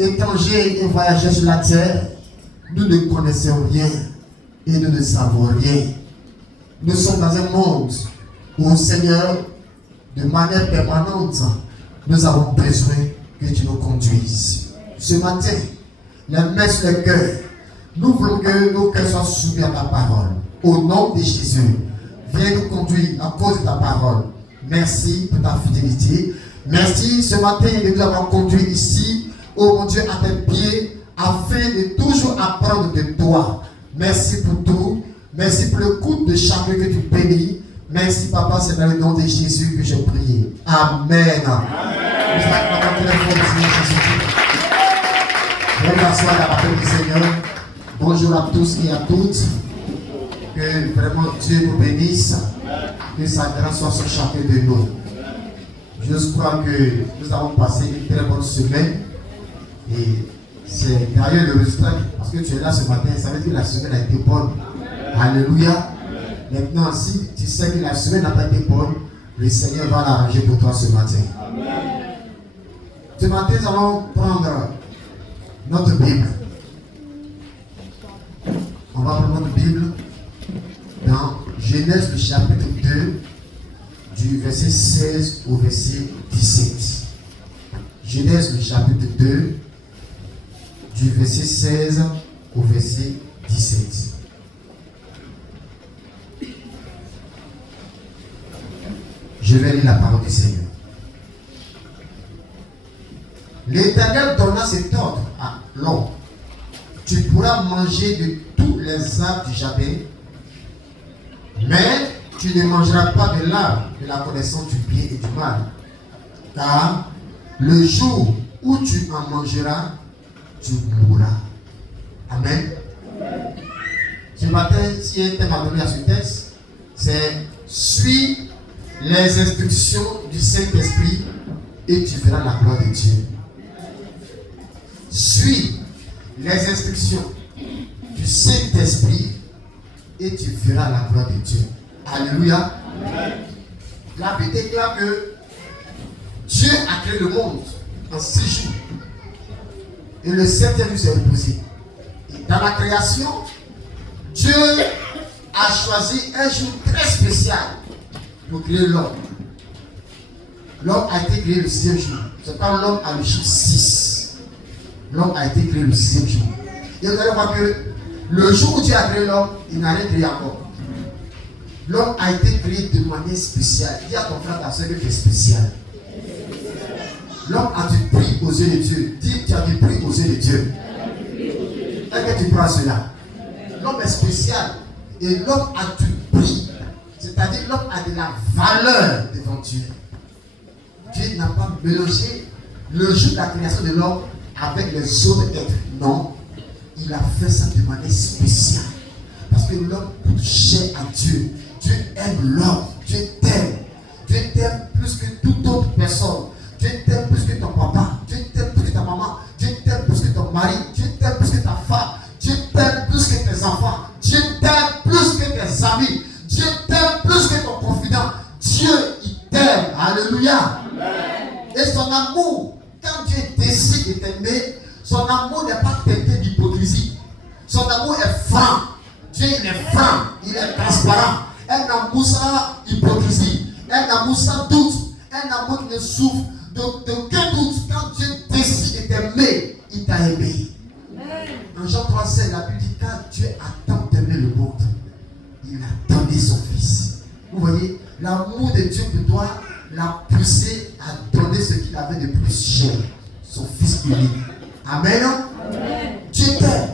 Étrangers et voyageurs sur la terre, nous ne connaissons rien et nous ne savons rien. Nous sommes dans un monde où, Seigneur, de manière permanente, nous avons besoin que tu nous conduises. Ce matin, la main sur le cœur, nous voulons que nos cœurs soient soumis à ta parole. Au nom de Jésus, viens nous conduire à cause de ta parole. Merci pour ta fidélité. Merci ce matin de nous avoir conduits ici. Oh mon Dieu, à tes pieds, afin de toujours apprendre de toi. Merci pour tout. Merci pour le coup de chacun que tu bénis. Merci, Papa, c'est dans le nom de Jésus que je prie. Amen. Bonsoir à la parole du Seigneur. Bonjour à tous et à toutes. Que vraiment Dieu nous bénisse. Que sa grâce soit sur chacun de nous. Je crois que nous avons passé une très bonne semaine. Et c'est d'ailleurs le résultat, parce que tu es là ce matin, ça veut dire que la semaine a été bonne. Alléluia. Maintenant, si tu sais que la semaine n'a pas été bonne, le Seigneur va l'arranger pour toi ce matin. Ce matin, nous allons prendre notre Bible. On va prendre notre Bible dans Genèse, le chapitre 2, du verset 16 au verset 17. Genèse, le chapitre 2, du verset 16 au verset 17. Je vais lire la parole du Seigneur. L'Éternel donna cet ordre à l'homme. Tu pourras manger de tous les arbres du jardin, mais tu ne mangeras pas de l'arbre de la connaissance du bien et du mal. Car le jour où tu en mangeras, tu mourras. Amen. Ce matin, si un thème à donner à ce texte, c'est suis les instructions du Saint-Esprit et tu verras la gloire de Dieu. Suis les instructions du Saint-Esprit et tu verras la gloire de Dieu. Alléluia. La Bible déclare que Dieu a créé le monde en 6 jours. Et le 7e jour s'est reposé. Et dans la création, Dieu a choisi un jour très spécial pour créer l'homme. L'homme a été créé le 6e jour. C'est quand l'homme a le chiffre 6. L'homme a été créé le 6e jour. Et vous allez voir que le jour où Dieu a créé l'homme, il n'a rien créé encore. L'homme a été créé de manière spéciale. Dis à ton frère, ta soeur que tu es spécial. L'homme a du prix aux yeux de Dieu. Dis, tu as du prix aux yeux de Dieu. Est-ce que tu crois cela? L'homme est spécial. Et l'homme a du prix. C'est-à-dire l'homme a de la valeur devant Dieu. Dieu n'a pas mélangé le jour de la création de l'homme avec les autres êtres. Non. Il a fait ça de manière spéciale. Parce que l'homme coûte cher à Dieu. Dieu aime l'homme. Dieu t'aime. Dieu t'aime plus que toute autre personne. Dieu t'aime plus que ton papa. Dieu t'aime plus que ta maman. Dieu t'aime plus que ton mari. Dieu t'aime plus que ta femme. Dieu t'aime plus que tes enfants. Dieu t'aime plus que tes amis. Dieu t'aime plus que ton confident. Dieu, il t'aime. Alléluia. Amen. Et son amour, quand Dieu décide de t'aimer, son amour n'est pas teinté d'hypocrisie. Son amour est franc. Dieu, il est franc. Il est transparent. Un amour sans hypocrisie. Un amour sans doute. Un amour qui ne souffre d'aucun doute. Quand Dieu décide de t'aimer, il t'a aimé. En Jean 3,16, la Bible dit quand Dieu a tant aimé le monde, il a donné son Fils. Vous voyez, l'amour de Dieu pour toi l'a poussé à donner ce qu'il avait de plus cher, son Fils unique. Amen. Amen. Dieu t'aime.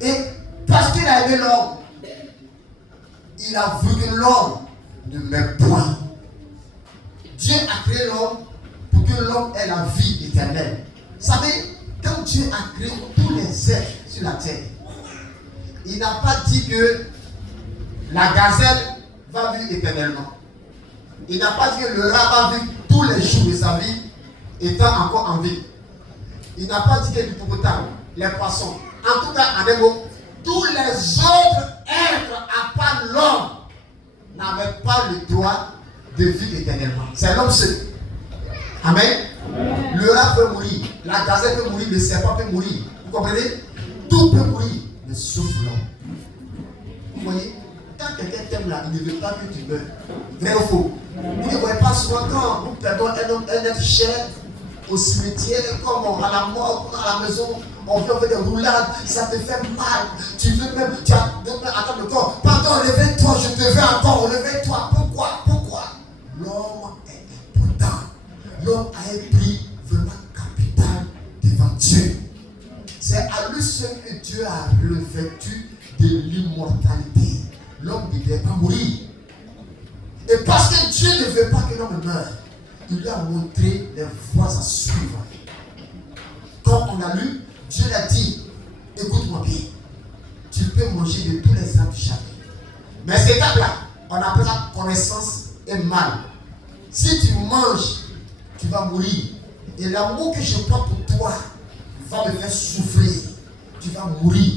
Et parce qu'il a aimé l'homme, il a voulu que l'homme ne meure point. Dieu a créé l'homme pour que l'homme ait la vie éternelle. Vous savez, quand Dieu a créé tous les êtres sur la terre, il n'a pas dit que la gazelle va vivre éternellement. Il n'a pas dit que le rat va vivre tous les jours de sa vie étant encore en vie. Il n'a pas dit que l'hippopotame, les poissons. En tout cas, en un mot, tous les autres êtres à part l'homme n'avaient pas le droit de vivre éternellement. C'est l'homme seul. Amen. Le rat peut mourir, la gazelle peut mourir, le serpent peut mourir. Vous comprenez? Tout peut mourir, mais sauf l'homme. Vous voyez? Quand quelqu'un t'aime là, il ne veut pas que tu meurs. Vrai ou faux? Vous ne voyez pas souvent quand nous perdons un être cher au cimetière, comme à la mort, à la maison, on vient faire des roulades, ça te fait mal. Tu veux même, tu as attends le corps. Pardon, réveille-toi, je te veux encore, réveille-toi. Pourquoi? L'homme est important. L'homme a un prix vraiment capital devant Dieu. C'est à lui seul que Dieu a revêtu de l'immortalité. L'homme ne devait pas mourir. Et parce que Dieu ne veut pas que l'homme meure, il lui a montré les voies à suivre. Comme on a lu, Dieu l'a dit, écoute-moi bien, tu peux manger de tous les arbres du jardin. Mais cette étape-là, on appelle ça connaissance et mal. Si tu manges, tu vas mourir. Et l'amour que je prends pour toi va me faire souffrir. Tu vas mourir.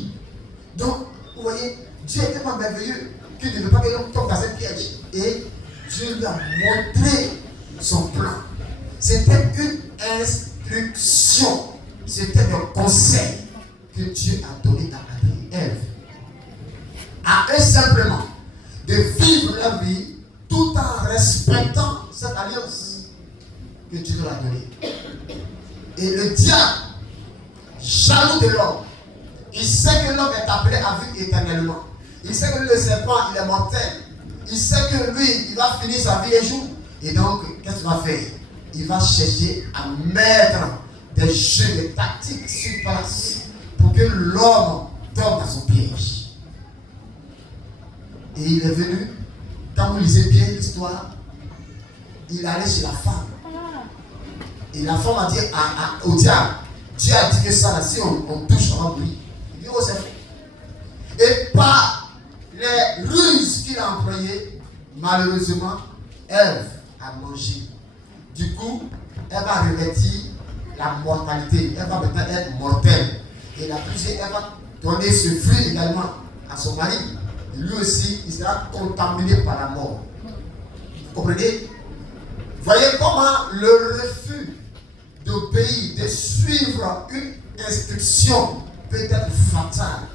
Donc, vous voyez, Dieu est tellement merveilleux qu'il ne veut pas que l'homme tombe dans un piège. Et Dieu lui a montré son plan. C'était une instruction. C'était un conseil que Dieu a donné à Adam et Ève. À eux simplement de vivre leur vie tout en respectant cette alliance que Dieu leur a donnée. Et le diable, jaloux de l'homme, il sait que l'homme est appelé à vivre éternellement. Il sait que le serpent, il est mortel. Il sait que lui, il va finir sa vie un jour. Et donc, qu'est-ce qu'il va faire? Il va chercher à mettre des jeux, des tactiques sur place pour que l'homme tombe dans son piège. Et il est venu, quand vous lisez bien l'histoire, il allait chez la femme. Et la femme a dit au diable, Dieu a dit que ça, là, si on touche, on va mourir. Il dit, oh, c'est fait. Et par les ruses qu'il a employées, malheureusement, Ève a mangé. Du coup, elle va revêtir la mortalité. Elle va maintenant être mortelle. Et la plusieurs, elle va donner ce fruit également à son mari. Et lui aussi, il sera contaminé par la mort. Vous comprenez? Voyez comment le refus d'obéir, de suivre une instruction peut être fatal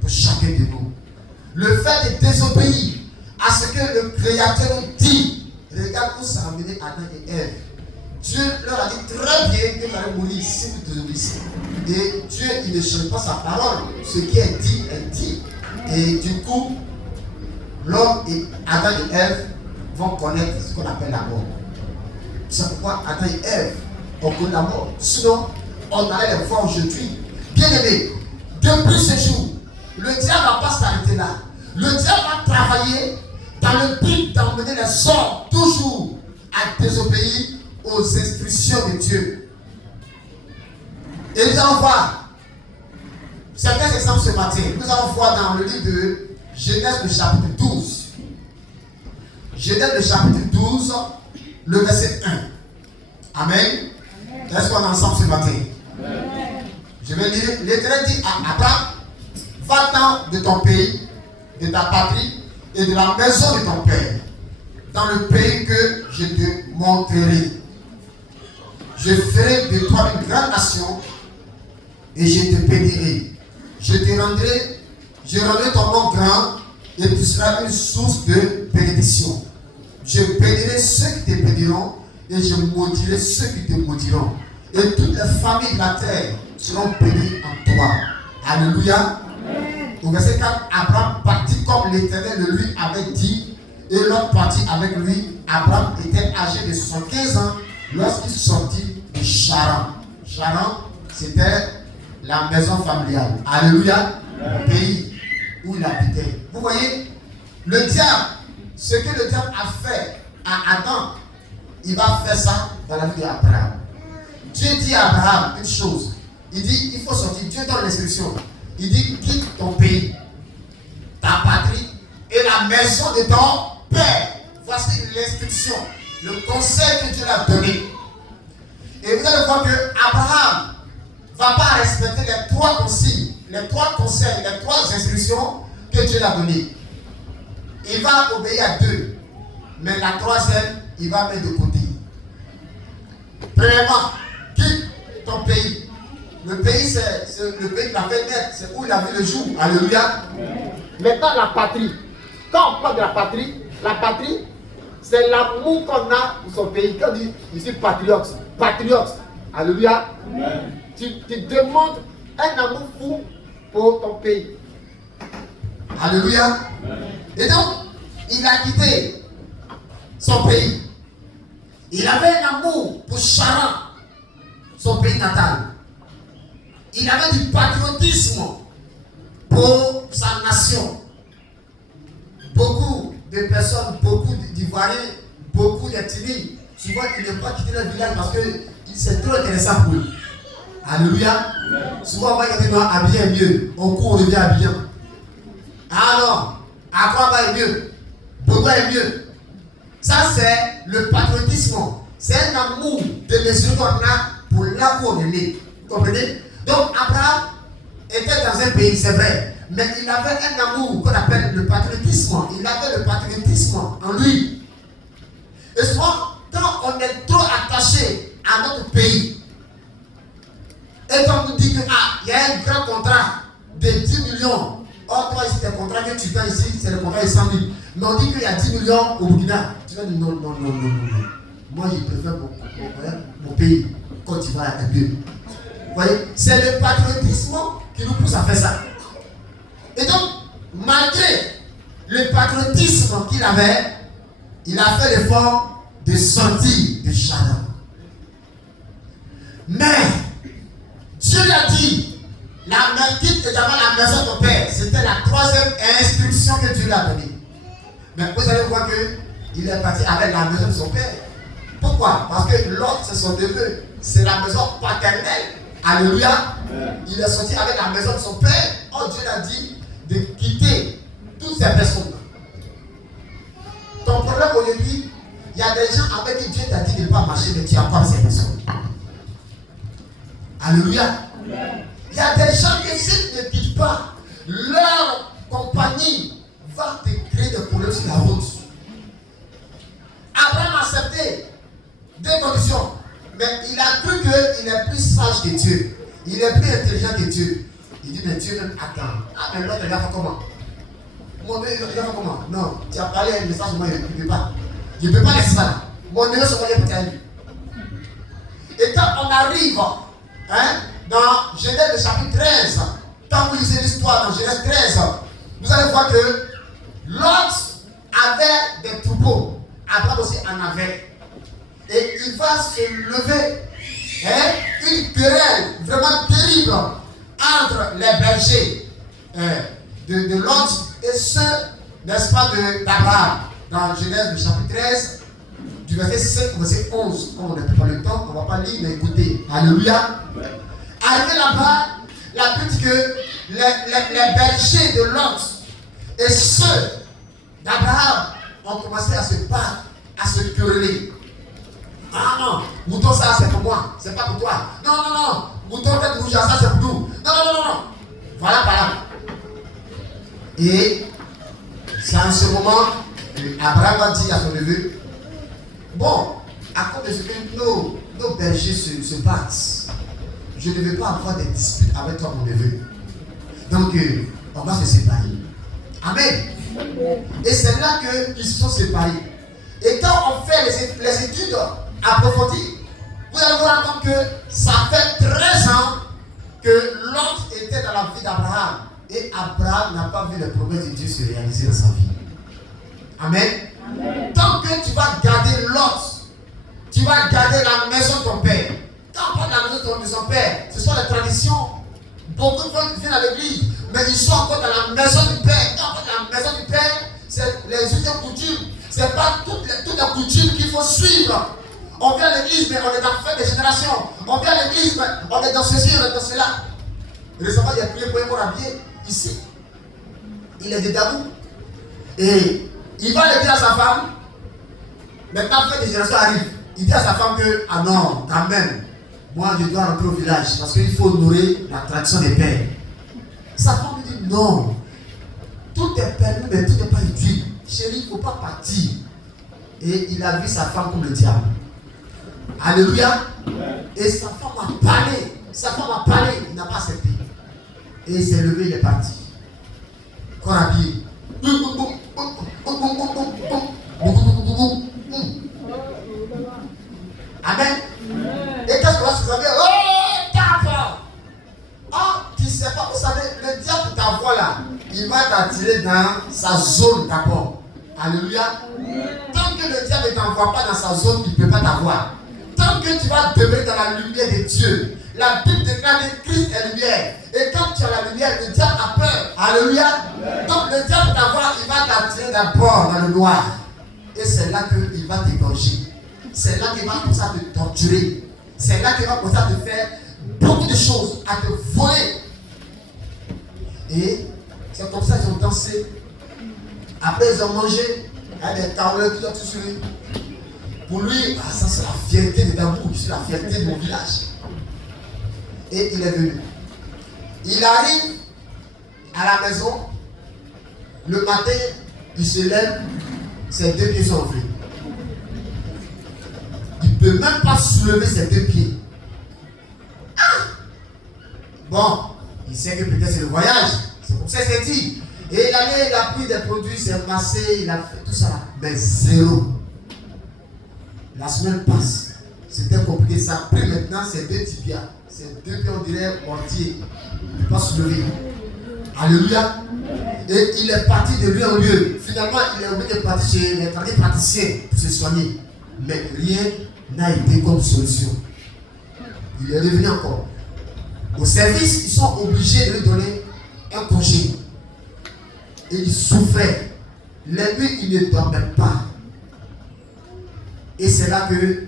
pour chacun de nous. Le fait de désobéir à ce que le Créateur dit, regarde où ça a amené Adam et Ève. Dieu leur a dit très bien que vous allez mourir si vous désobéissez. Et Dieu, il ne change pas sa parole. Ce qui est dit est dit. Et du coup, l'homme et Adam et Ève vont connaître ce qu'on appelle la mort. C'est pourquoi Adam et Ève ont connu la mort. Sinon, on allait les voir aujourd'hui. Bien aimé, depuis ce jour, le diable ne va pas s'arrêter là. Le diable va travailler dans le but d'emmener les hommes toujours à désobéir aux instructions de Dieu. Et nous allons voir certains exemples ce matin. Nous allons voir dans le livre de Genèse, le chapitre 12. Genèse, le chapitre 12, le verset 1. Amen. Est-ce qu'on est ensemble ce matin? Amen. Je vais lire. L'Éternel dit à Abraham, va-t'en de ton pays, de ta patrie et de la maison de ton père, dans le pays que je te montrerai. Je ferai de toi une grande nation et je te bénirai. Je rendrai ton nom grand et tu seras une source de bénédiction. Je bénirai ceux qui te béniront et je maudirai ceux qui te maudiront. Et toutes les familles de la terre seront bénies en toi. Alléluia. Amen. Au verset 4, Abraham partit comme l'Éternel le lui avait dit, et l'autre partit avec lui. Abraham était âgé de 75 ans lorsqu'il sortit de Charan. Charan, c'était la maison familiale. Alléluia. Le pays où il habitait. Vous voyez, le diable, ce que le diable a fait à Adam, il va faire ça dans la vie d'Abraham. Dieu dit à Abraham une chose. Il dit, il faut sortir. Dieu donne l'instruction. Il dit, quitte ton pays, ta patrie et la maison de ton père. Voici l'instruction, le conseil que Dieu a donné. Et vous allez voir que Abraham ne va pas respecter les 3 consignes, les 3 conseils, les 3 instructions que Dieu a données. Il va obéir à 2, mais la 3e, il va mettre de côté. Premièrement, quitte ton pays. Le pays, c'est le pays qu'il a fait naître, c'est où il a vu le jour. Alléluia. Maintenant, la patrie. Quand on parle de la patrie, c'est l'amour qu'on a pour son pays. Quand on dit, je suis patriote. Alléluia. Tu demandes un amour fou pour ton pays. Alléluia. Et donc, il a quitté son pays. Il avait un amour pour Charan, son pays natal. Il avait du patriotisme pour sa nation. Beaucoup de personnes, beaucoup d'Ivoiriens, beaucoup d'ethnies, souvent ils n'aiment pas quitter leur village parce que c'est trop intéressant pour eux. Alléluia. Souvent, on va dire habiller est mieux. On court, on devient habillant. Alors, Aquaba est mieux. Boga est mieux. Ça, c'est le patriotisme. C'est un amour de mesure qu'on a pour là où on est né. Vous comprenez? Donc, Abraham était dans un pays, c'est vrai. Mais il avait un amour qu'on appelle le patriotisme. Il avait le patriotisme en lui. Et souvent, quand on est trop attaché à notre pays, et quand on nous dit que il y a un grand contrat de 10 millions, or toi ici, tes contrats que tu gagnes ici, c'est le contrat de 100 000. Mais on dit qu'il y a 10 millions au Burkina. Tu vas dire non. Moi, je préfère mon pays, Côte d'Ivoire, un peu. Vous voyez, c'est le patriotisme qui nous pousse à faire ça. Et donc, malgré le patriotisme qu'il avait, il a fait l'effort de sortir de Charan. Mais, Dieu lui a dit, quitte également la maison de ton père. C'était la 3e instruction que Dieu lui a donnée. Mais vous allez voir qu'il est parti avec la maison de son père. Pourquoi? Parce que l'autre, c'est son neveu. C'est la maison paternelle. Alléluia. Il est sorti avec la maison de son père. Oh, Dieu l'a dit de quitter toutes ces personnes. Ton problème aujourd'hui, il y a des gens avec qui Dieu t'a dit de ne pas marcher, mais tu as pas ces personnes. Alléluia. Il y a des gens qui, s'ils ne quittent pas, leur compagnie va te créer des problèmes sur la route. Abraham a accepté 2 conditions. Mais il a cru qu'il est plus sage que Dieu. Il est plus intelligent que Dieu. Il dit, mais Dieu même attend. Mais l'autre, il va faire comment? Mon Dieu, il va faire comment? Non, tu as parlé un message, moi, il ne peut pas. Je ne peux pas laisser ça. Mon Dieu, c'est moi qui ai. Et quand on arrive dans Genèse le chapitre 13, quand vous lisez l'histoire dans Genèse 13, vous allez voir que Lot avait des troupeaux. Abraham aussi en avait. Et il va se lever une querelle vraiment terrible entre les bergers de Lot et ceux, n'est-ce pas, d'Abraham. Dans Genèse, le chapitre 13, du verset 7 au verset 11. Comme on n'a pas le temps, on ne va pas lire, mais écoutez. Alléluia. Arrivé là-bas, la Bible dit que les bergers de Lot et ceux d'Abraham ont commencé à se battre, à se quereller. Ah non, mouton ça c'est pour moi, c'est pas pour toi. Non, mouton tête rouge ça c'est pour nous. Non. Voilà. Et c'est en ce moment que Abraham a dit à son neveu, bon, à cause de ce que nos bergers se battent, je ne vais pas avoir des disputes avec toi mon neveu. Donc on va se séparer. Amen. Et c'est là qu'ils se sont séparés. Et quand on fait les études approfondies, vous allez vous rendre compte que ça fait 13 ans que Lot était dans la vie d'Abraham. Et Abraham n'a pas vu les promesses de Dieu se réaliser dans sa vie. Amen. Tant que tu vas garder Lot, tu vas garder la maison de ton père. Quand on parle de la maison de son père, ce sont les traditions. Beaucoup de gens viennent à l'église, mais ils sont encore dans la maison du père. Quand on parle de la maison du père, c'est les us et coutumes. Ce n'est pas toutes les coutumes qu'il faut suivre. On vient à l'église, mais on est dans fête des générations. On vient à l'église, mais on est dans ceci, on est dans cela. Récemment, il a prié pour un corabier ici. Il est de Dabou. Et il va le dire à sa femme. Maintenant, fête des générations arrive. Il dit à sa femme que, ah non, quand même, moi je dois rentrer au village parce qu'il faut honorer la tradition des pères. Sa femme lui dit non. Tout est permis, mais tout n'est pas utile. Chérie, il ne faut pas partir. Et il a vu sa femme comme le diable. Alléluia. Et sa femme a parlé. Sa femme a parlé. Il n'a pas accepté. Et il s'est levé, il est parti. Corps habillé. Amen. Et qu'est-ce que vous savez? Oh, ta voix. Oh, tu ne sais pas, vous savez, le diable, ta voix là, il va t'attirer dans sa zone d'abord. Alléluia. Tant que le diable ne t'envoie pas dans sa zone, il ne peut pas t'avoir. Tant que tu vas demeurer dans la lumière de Dieu, la Bible déclare que Christ est lumière. Et quand tu as la lumière, le diable a peur. Alléluia. Donc le diable t'avoir, il va t'attirer d'abord dans le noir. Et c'est là qu'il va t'égorger. C'est là qu'il va commencer à te torturer. C'est là qu'il va commencer à te faire beaucoup de choses, à te voler. Et c'est comme ça qu'ils ont dansé. Après, ils ont mangé. Il y a des tableurs qui ont tout suivi. Pour lui, ah, ça c'est la fierté de Dabou, c'est la fierté de mon village. Et il est venu. Il arrive à la maison. Le matin, il se lève, ses deux pieds sont enflés. Il ne peut même pas soulever ses deux pieds. Ah! Bon, il sait que peut-être c'est le voyage. C'est comme ça qu'il s'est dit. Et il allait, il a pris des produits, il s'est massé, il a fait tout ça. Mais zéro. La semaine passe. C'était compliqué. Ça a pris maintenant ses deux tibias. Ses deux pieds, on dirait mortier. Il ne peut pas soulever. Alléluia. Et il est parti de lieu en lieu. Finalement, il est obligé de partir chez les praticiens pour se soigner. Mais rien n'a été comme solution. Il est revenu encore. Au service, ils sont obligés de lui donner un congé. Et il souffrait. Les nuits, il ne dormait pas. Et c'est là que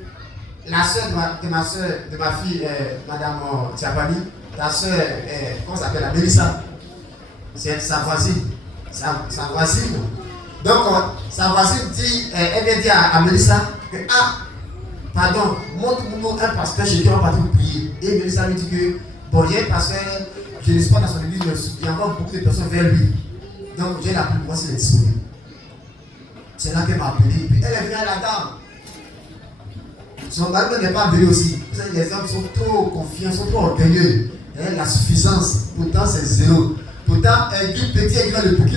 la soeur de ma fille, Madame Tiabani, ta soeur, comment ça s'appelle, la Mélissa, c'est sa voisine. Sa voisine. Donc, sa voisine dit, elle vient dire à Mélissa que, ah, pardon, montre-moi un pasteur chez qui on va partir pour prier. Et Mélissa lui dit que, bon, il y a un pasteur, je ne sais pas dans son église, mais il y a encore beaucoup de personnes vers lui. Donc, j'ai la plus pour voir s'il est disponible. C'est là qu'elle m'a appelé. Puis elle est venue à la dame. Son mari n'est pas venu aussi. Vous savez, les hommes sont trop confiants, sont trop orgueilleux. La suffisance, pourtant c'est zéro. Pourtant, un petit aiguille le bouquet.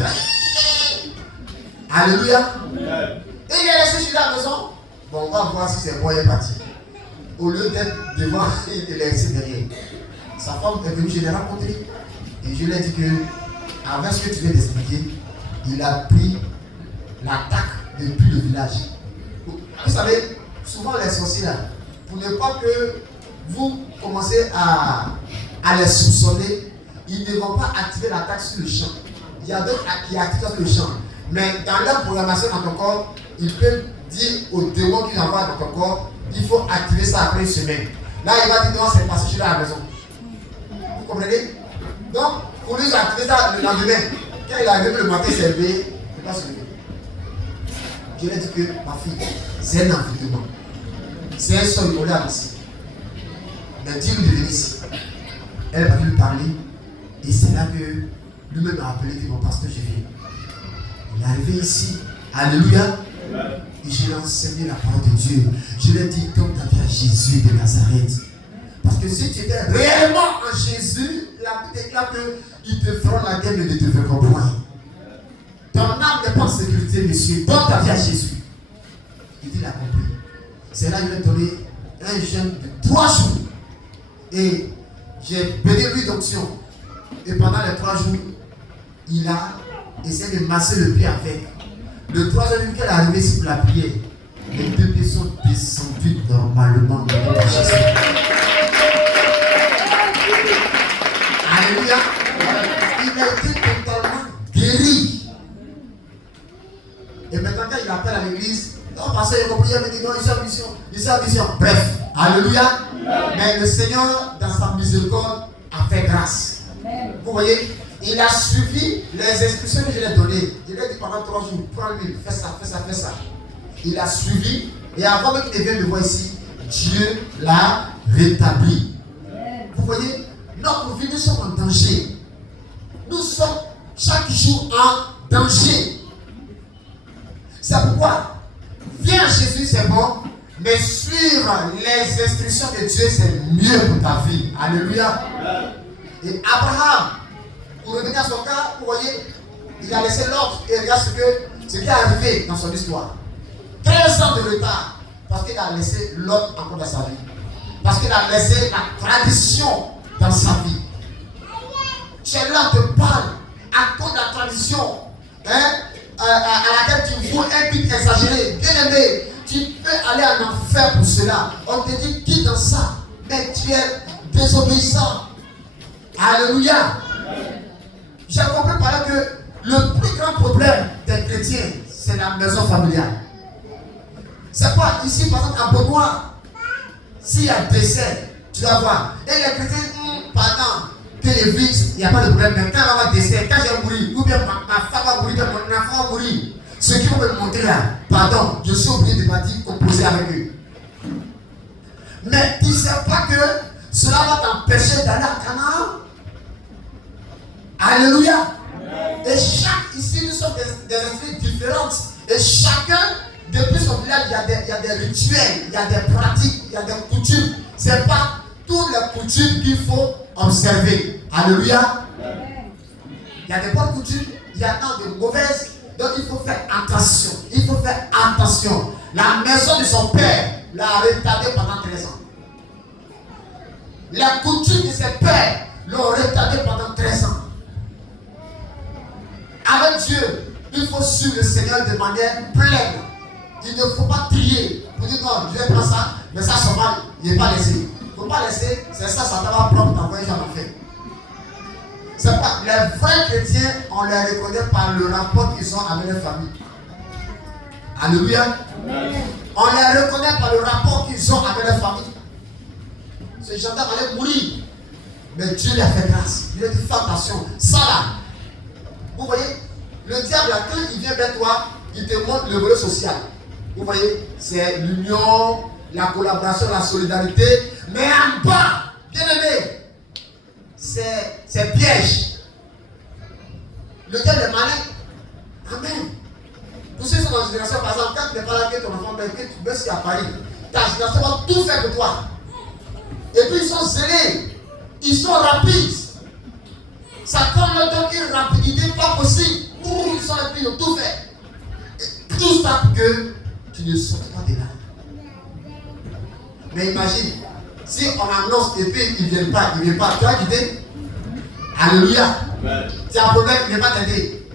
Alléluia. Et il est resté chez la maison. Bon, on va voir si c'est bon, il est parti. Au lieu d'être devant, il est resté derrière. Sa femme est venue, je l'ai rencontré. Et je lui ai dit que, avec ce que tu viens d'expliquer, il a pris l'attaque depuis le village. Vous savez, souvent les sorciers là, pour ne pas que vous commencez à les soupçonner, ils ne vont pas activer l'attaque sur le champ. Il y a d'autres qui activent sur le champ. Mais dans leur programmation dans ton corps, ils peuvent dire aux démons qu'ils envoient dans ton corps, il faut activer ça après une semaine. Là, il va dire non, c'est passé chez lui à la maison. Vous comprenez? Donc, pour lui, il a activé ça le lendemain. Quand il est arrivé le matin, il s'est levé, il ne peut pas se lever. Je lui ai dit que ma fille, c'est un envoûtement. C'est un son volé à ici. Mais dis-lui de venir ici. Elle va lui parler. Et c'est là que lui-même a appelé que mon pasteur, je viens. Il est arrivé ici. Alléluia. Et je lui ai enseigné la parole de Dieu. Je lui ai dit, comme tu as fait à Jésus de Nazareth. Parce que si tu étais réellement en Jésus, la Bible déclare qu'ils te feront la guerre, mais ne te feront point. Ton âme n'est pas en sécurité, monsieur. Donne ta vie à Jésus. Il dit, il a compris. C'est là qu'il lui a donné un jeûne de 3 jours. Et j'ai béni lui d'onction. Et pendant les 3 jours, il a essayé de masser le pied avec. Le 3e jour qu'elle est arrivée ici pour la prière, les 2 pieds sont descendus normalement dans le nom de Jésus. Alléluia. Il a été totalement guéri. Et maintenant, quand il appelle à l'église, Non, parce qu'il a compris, il m'a dit non, il est en mission. Il est en mission. Bref, alléluia. Mais le Seigneur, dans sa miséricorde, a fait grâce. Vous voyez, il a suivi les instructions que je lui ai données. Il a dit pendant 3 jours, prends l'huile, fais ça, fais ça, fais ça. Il a suivi. Et avant même qu'il vienne me voir ici, Dieu l'a rétabli. Vous voyez, notre vie, nous sommes en danger. Nous sommes chaque jour en danger. C'est pourquoi, viens à Jésus, c'est bon, mais suivre les instructions de Dieu, c'est mieux pour ta vie. Alléluia. Et Abraham, pour revenir à son cas, vous voyez, il a laissé l'ordre et regarde ce qui est arrivé dans son histoire. 13 ans de retard, parce qu'il a laissé l'ordre encore dans sa vie. Parce qu'il a laissé la tradition dans sa vie. Cela te parle à cause de la tradition à laquelle tu vois un but exagéré. Bien aimé, tu peux aller en enfer pour cela. On te dit quitte dans ça, mais tu es désobéissant. Alléluia. J'ai compris par là que le plus grand problème des chrétiens, c'est la maison familiale. C'est pas ici, par exemple, à Benoît, s'il y a décès, tu dois voir. Et les chrétiens, pardon, que les vies, il n'y a pas de problème. Mais quand on va décès, quand j'ai mouru, ou bien ma femme va mourir, mon enfant va mourir, ce qui vont me montrer là, pardon, je suis obligé de partir composer avec eux. Mais tu ne sais pas que cela va t'empêcher d'aller à Canaan. Alléluia. Et chaque, ici, nous sommes des esprits différentes. Et chacun, depuis son village, il y a des rituels, il y a des pratiques, il y a des coutumes. Ce n'est pas toutes les coutumes qu'il faut observer. Alléluia. Il y a des bonnes coutumes, il y a de mauvaises. Donc il faut faire attention. Il faut faire attention. La maison de son père l'a retardé pendant 13 ans. La coutume de ses pères l'ont retardé pendant 13 ans. Avec Dieu, il faut suivre le Seigneur de manière pleine. Il ne faut pas trier pour dire non, je vais prendre ça, mais ça c'est mal, il n'est pas laissé. Il ne faut pas laisser, c'est ça, ça va propre d'envoyer jamais fait. C'est pas, les vrais chrétiens, on les reconnaît par le rapport qu'ils ont avec leur famille. Alléluia. On les reconnaît par le rapport qu'ils ont avec leur famille. Ce gendarme allait mourir, mais Dieu lui a fait grâce. Il a dit fais attention, ça là. Vous voyez, le diable, quand il vient vers toi, il te montre le volet social. Vous voyez, c'est l'union, la collaboration, la solidarité. Mais en bas, bien aimé, c'est piège. Le diable est malin. Amen. Tous ceux qui sont dans la génération, par exemple, quand tu n'es pas là, que ton enfant meurt, que tu baisses à Paris, ta génération va tout faire pour toi. Et puis ils sont zélés, ils sont rapides. Ça leur donne une rapidité pas possible. Ils sont rapides, ils ont tout fait. Et tout ça pour que tu ne sortes pas de là. Mais imagine, si on annonce et puis ils ne viennent pas, tu vas quitter. Alléluia. Tu as un problème, il ne vient pas t'aider.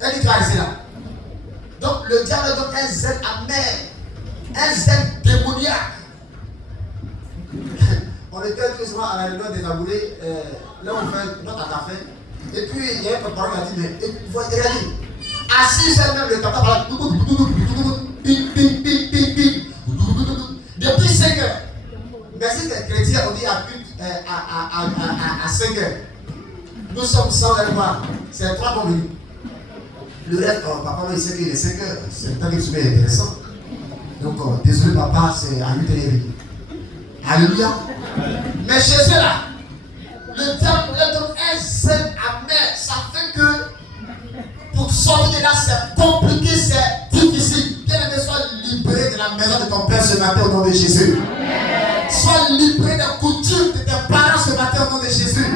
Elle dit tu vas rester là. Donc le diable donne un zèle amer, un zèle démoniaque. On était très souvent à la réunion des aboulés, là on fait notre café. Et puis il y a un parole qui a dit, mais regardez, à 6h même le papa parle, depuis 5h. Mais si les chrétiens on dit à 5h, nous sommes sans aller voir, c'est 3 bons minutes. Le reste, papa il sait qu'il est 5h, c'est le temps qu'il se met intéressant. Donc désolé papa, c'est à 8h30. Alléluia. Mais chez eux là, le diable leur donne un zèle amer. Ça fait que pour sortir de là, c'est compliqué, c'est difficile. Bien aimé, sois libéré de la maison de ton père ce matin au nom de Jésus. Sois libéré des coutumes de tes parents ce matin au nom de Jésus.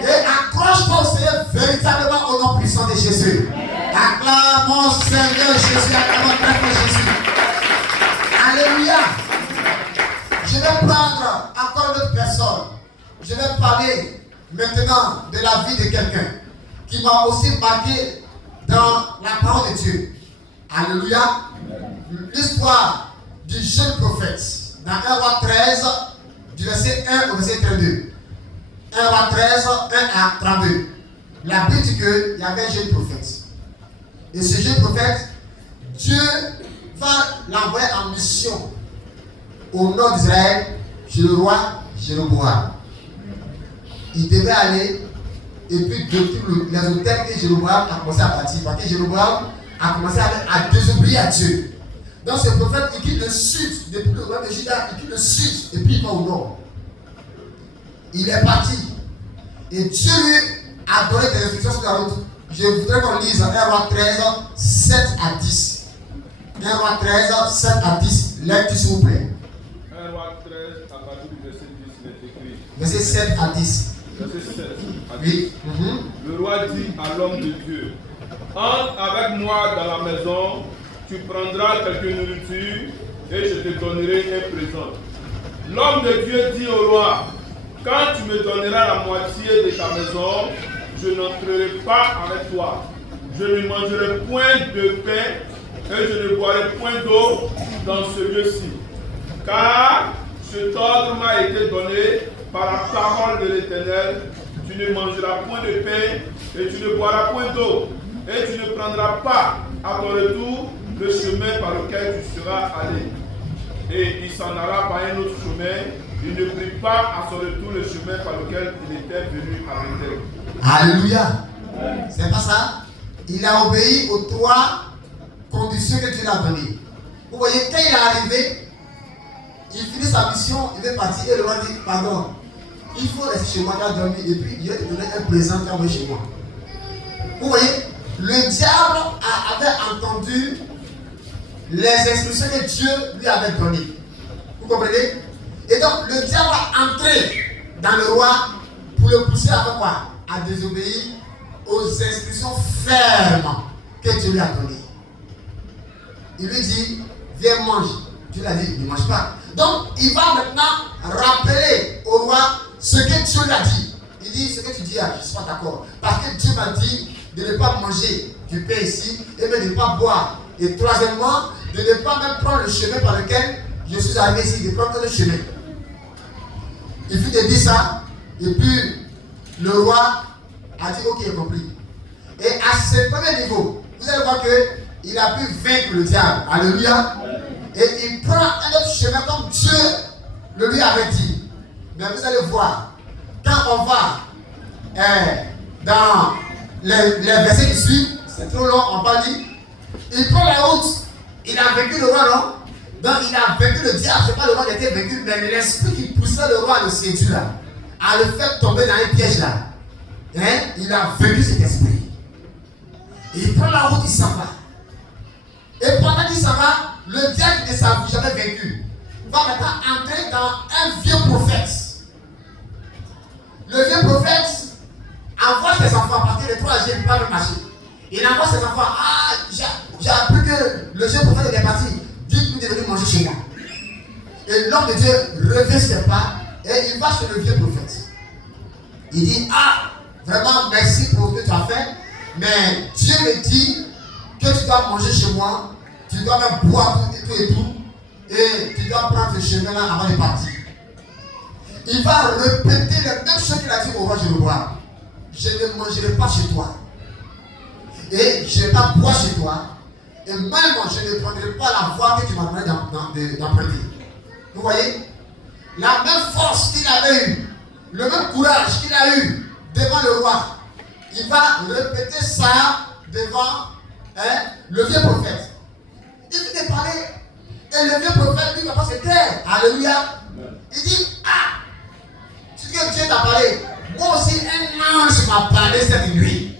Et accroche-toi au Seigneur véritablement au nom puissant de Jésus. Acclamons Seigneur Jésus, acclamons très fort Jésus. Alléluia. Je vais prendre encore une autre personne. Je vais parler maintenant de la vie de quelqu'un qui m'a aussi marqué dans la parole de Dieu. Alléluia. L'histoire du jeune prophète. Dans 1 Roi 13, du verset 1 au verset 32. 1 Roi 13, 1 à 32. La Bible dit qu'il y avait un jeune prophète. Et ce jeune prophète, Dieu va l'envoyer en mission au nord d'Israël chez le roi Jéroboam. Il devait aller et puis détruire les hôtels que Jéroboam a commencé à bâtir. Parce que Jéroboam a commencé à désobéir à Dieu. Donc ce prophète il quitte le sud, depuis le roi de Juda, il quitte le sud et puis il va au nord. Il est parti. Et Dieu lui a donné des instructions sur la route. Je voudrais qu'on lise 1 Roi 13, 7 à 10. 1 Roi 13, 7 à 10. Lève-tu s'il vous plaît. 1 Roi 13, à partir du verset 10, il est écrit. Verset 7 à 10. Verset 7 à 10. Oui. Le roi dit à l'homme de Dieu, entre avec moi dans la maison, tu prendras quelque nourriture et je te donnerai un présent. L'homme de Dieu dit au roi, quand tu me donneras la moitié de ta maison, je n'entrerai pas avec toi. Je ne mangerai point de pain et je ne boirai point d'eau dans ce lieu-ci. Car cet ordre m'a été donné par la parole de l'Éternel. Tu ne mangeras point de pain et tu ne boiras point d'eau. Et tu ne prendras pas à ton retour le chemin par lequel tu seras allé. Et il s'en alla par un autre chemin. Il ne prit pas à son retour le chemin par lequel il était venu à Bethel. Alléluia. C'est pas ça? Il a obéi aux 3 conditions que Dieu lui a données. Vous voyez, quand il est arrivé, il finit sa mission, il veut partir et le roi dit, pardon, il faut rester chez moi, il a dormi et puis il va te donner un présent qui envoyé chez moi. Vous voyez, le diable avait entendu les instructions que Dieu lui avait données. Vous comprenez? Et donc le diable a entré dans le roi pour le pousser à faire quoi? À désobéir aux instructions fermes que Dieu lui a données. Il lui dit, viens mange. Dieu lui a dit, ne mange pas. Donc il va maintenant rappeler au roi ce que Dieu lui a dit. Il dit, ce que tu dis, je ne suis pas d'accord. Parce que Dieu m'a dit de ne pas manger du pain ici et de ne pas boire. Et troisièmement, de ne pas même prendre le chemin par lequel je suis arrivé ici, de prendre le chemin. Il fit de dire ça, et puis le roi a dit ok, compris. Et à ce premier niveau, vous allez voir qu'il a pu vaincre le diable. Alléluia. Et il prend un autre chemin comme Dieu le lui avait dit. Mais vous allez voir, quand on va dans les versets qui suivent, c'est trop long, on va dire, il prend la route, il a vaincu le roi, non? Donc il a vaincu le diable, c'est pas le roi qui a été vaincu, mais l'esprit qui poussait le roi à le séduire là, à le faire tomber dans un piège là. Hein? Il a vaincu cet esprit. Il prend la route, il s'en va. Et pendant qu'il s'en va, le diable ne s'est jamais vaincu. Va maintenant entrer dans un vieux prophète. Le vieux prophète envoie ses enfants à partir de 3 jours, il ne peut pas même marcher. Il envoie ses enfants. Ah, j'ai appris que le jeune prophète est parti. Dites-nous de venir manger chez moi. Et l'homme de Dieu revient sur ses pas et il va chez le vieux prophète. Il dit, ah, vraiment merci pour ce que tu as fait, mais Dieu me dit que tu dois manger chez moi, tu dois même boire tout, et tu dois prendre ce chemin-là avant de partir. Il va répéter les mêmes choses qu'il a dit au roi Jéroboam. Je ne mangerai pas chez toi, et je ne vais pas boire chez toi, et même je ne prendrai pas la voie que tu m'as demandé d'emprunter. Vous voyez? La même force qu'il avait eue, le même courage qu'il a eu devant le roi, il va répéter ça devant le vieux prophète. Il fait de parler, et le vieux prophète lui va pas se taire. Alléluia. Il dit, ah, tu dis que Dieu t'a parlé. Moi aussi, un ange m'a parlé cette nuit.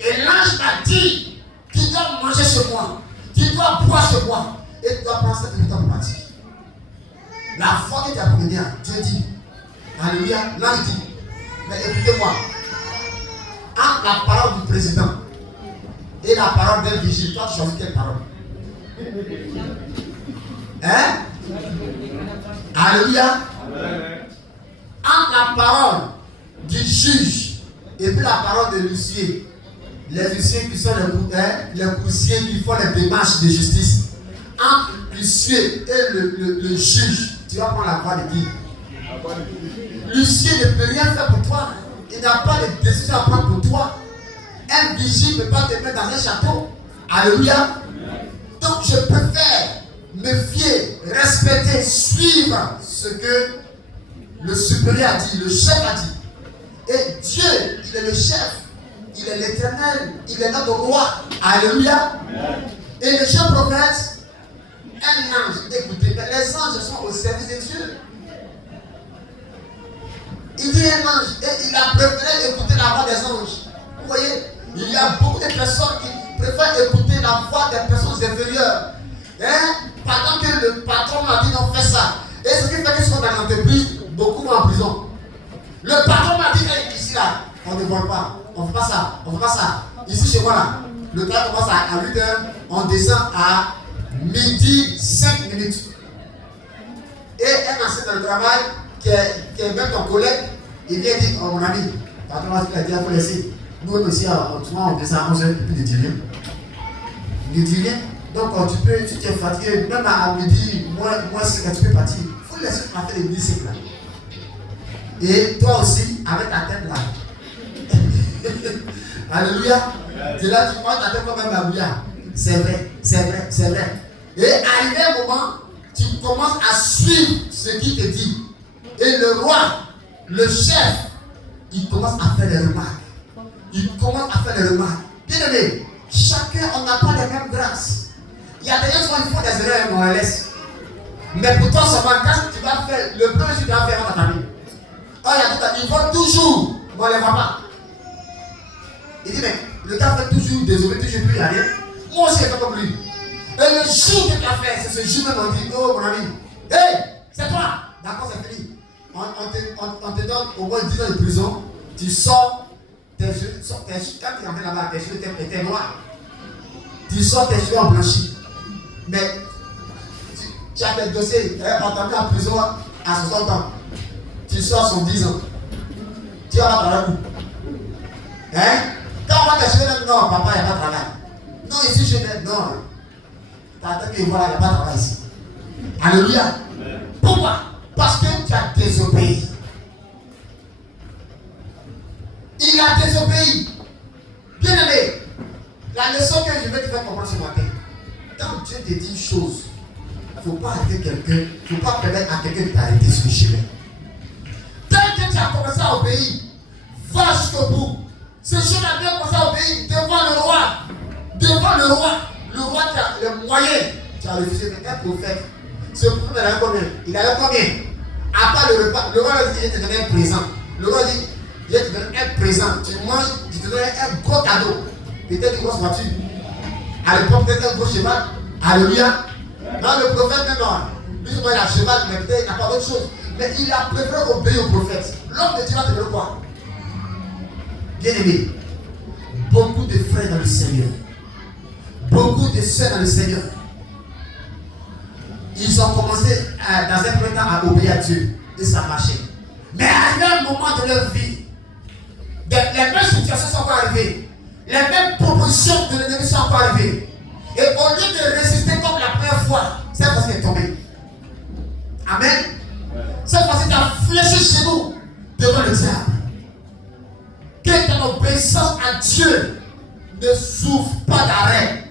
Et l'ange m'a dit, tu dois manger chez moi, tu dois boire chez moi, et tu dois prendre cette minute pour partir. La foi que tu as pour venir, Dieu dit, alléluia, l'ange dit, mais écoutez-moi, entre la parole du président et la parole d'un vigile, toi tu choisis quelle parole? Hein? Alléluia. Entre la parole du juge et puis la parole de l'huissier, les huissiers qui sont les coursiers qui font les démarches de justice, entre l'huissier et le juge, tu vas prendre la voie de qui? L'huissier ne peut rien faire pour toi. Il n'a pas de décision à prendre pour toi. Un vigile ne peut pas te mettre dans un château. Alléluia. Donc je peux me fier, respecter, suivre ce que le supérieur a dit, le chef a dit. Et Dieu, il est le chef, il est l'éternel, il est notre roi. Alléluia. Et le jeune prophète, un ange, écoutez, mais les anges sont au service de Dieu. Il dit un ange, et il a préféré écouter la voix des anges. Vous voyez, il y a beaucoup de personnes qui préfèrent écouter la voix des personnes inférieures. Pendant que le patron m'a dit non, fais ça. Et ce qui fait qu'ils sont dans l'entreprise, beaucoup vont en prison. Le patron m'a dit, hey, ici là, on ne vole pas, on ne fait pas ça, on ne fait pas ça. Ici chez moi là, le travail commence à 8 h, on descend à midi 5 minutes. Et un ancien dans le travail, qui est même ton collègue, il vient dire, oh mon ami, le patron m'a dit, il faut laisser. Nous aussi, on descend à 11 h, il ne dit rien. Il ne dit rien. Donc tu peux, si tu es fatigué, même à midi, moi c'est quand tu peux partir. Il faut laisser faire les midi 5 là. Et toi aussi, avec ta tête là. Alléluia. Tu es là, tu prends ta tête comme un babouillard. C'est vrai, c'est vrai, c'est vrai. Et arrivé un moment, tu commences à suivre ce qu'il te dit. Et le roi, le chef, il commence à faire des remarques. Il commence à faire des remarques. Bien aimé, chacun, on n'a pas les mêmes grâces. Il y a des gens qui font des erreurs et on les laisse. Mais pour toi, seulement, quand tu vas faire, le premier que tu vas faire dans ta famille. Oh, il y a tout, ils vont toujours, mais on ne les voit pas. Il dit, mais le gars fait toujours, désolé, toujours plus, il n'y a rien. Moi aussi, je fais comme lui. Et le jour que tu as fait, c'est ce jour même, on dit, oh mon ami, hey, c'est toi. D'accord, c'est fini. On te donne au moins 10 ans de prison, tu sors, tes cheveux, quand tu es rentré là-bas, tes cheveux étaient noirs. Tu sors tes cheveux en blanchi. Mais tu as des dossiers, on t'a mis en prison à 60 ans. Tu sors sur 10 ans. Tu vas travailler où? Quand on va tes cheveux, non, papa, il n'y a pas de travail. Non, ici, je n'ai non. T'attends que voilà, il n'y a pas de travail ici. Alléluia. Pourquoi? Parce que tu as désobéi. Il a désobéi. Bien aimé, la leçon que je vais te faire comprendre ce matin, quand Dieu te dit une chose, il ne faut pas arrêter quelqu'un, il ne faut pas permettre à quelqu'un de t'arrêter sur le chemin. Dès que tu as commencé à obéir, va jusqu'au bout. Ce jeune a bien commencé à obéir devant le roi. Devant le roi. Le roi qui a les moyens. Tu as refusé, mais un prophète. Ce prophète, il avait combien? Il avait combien? À part le repas, le roi a dit, je vais te donner un présent. Le roi dit, je vais te donner un présent. Tu manges, je te donne un gros cadeau. Peut-être une grosse voiture. À l'époque, peut-être un gros cheval. Alléluia. Non, le prophète, même non. Lui, il a un cheval, mais peut-être il n'a pas d'autre chose. Mais il a préféré obéir au prophète. L'homme de Dieu va te dire quoi? Bien aimé, beaucoup de frères dans le Seigneur, beaucoup de sœurs dans le Seigneur, ils ont commencé dans un premier temps à obéir à Dieu et ça marchait. Mais arrivé un moment de leur vie, les mêmes situations sont encore arrivées, les mêmes propositions de l'ennemi sont encore arrivées. Et au lieu de résister comme la première fois, cette fois-ci est tombée. Amen. Cette fois-ci, tu as fléchi chez nous devant le diable. Que ton obéissance à Dieu ne souffre pas d'arrêt.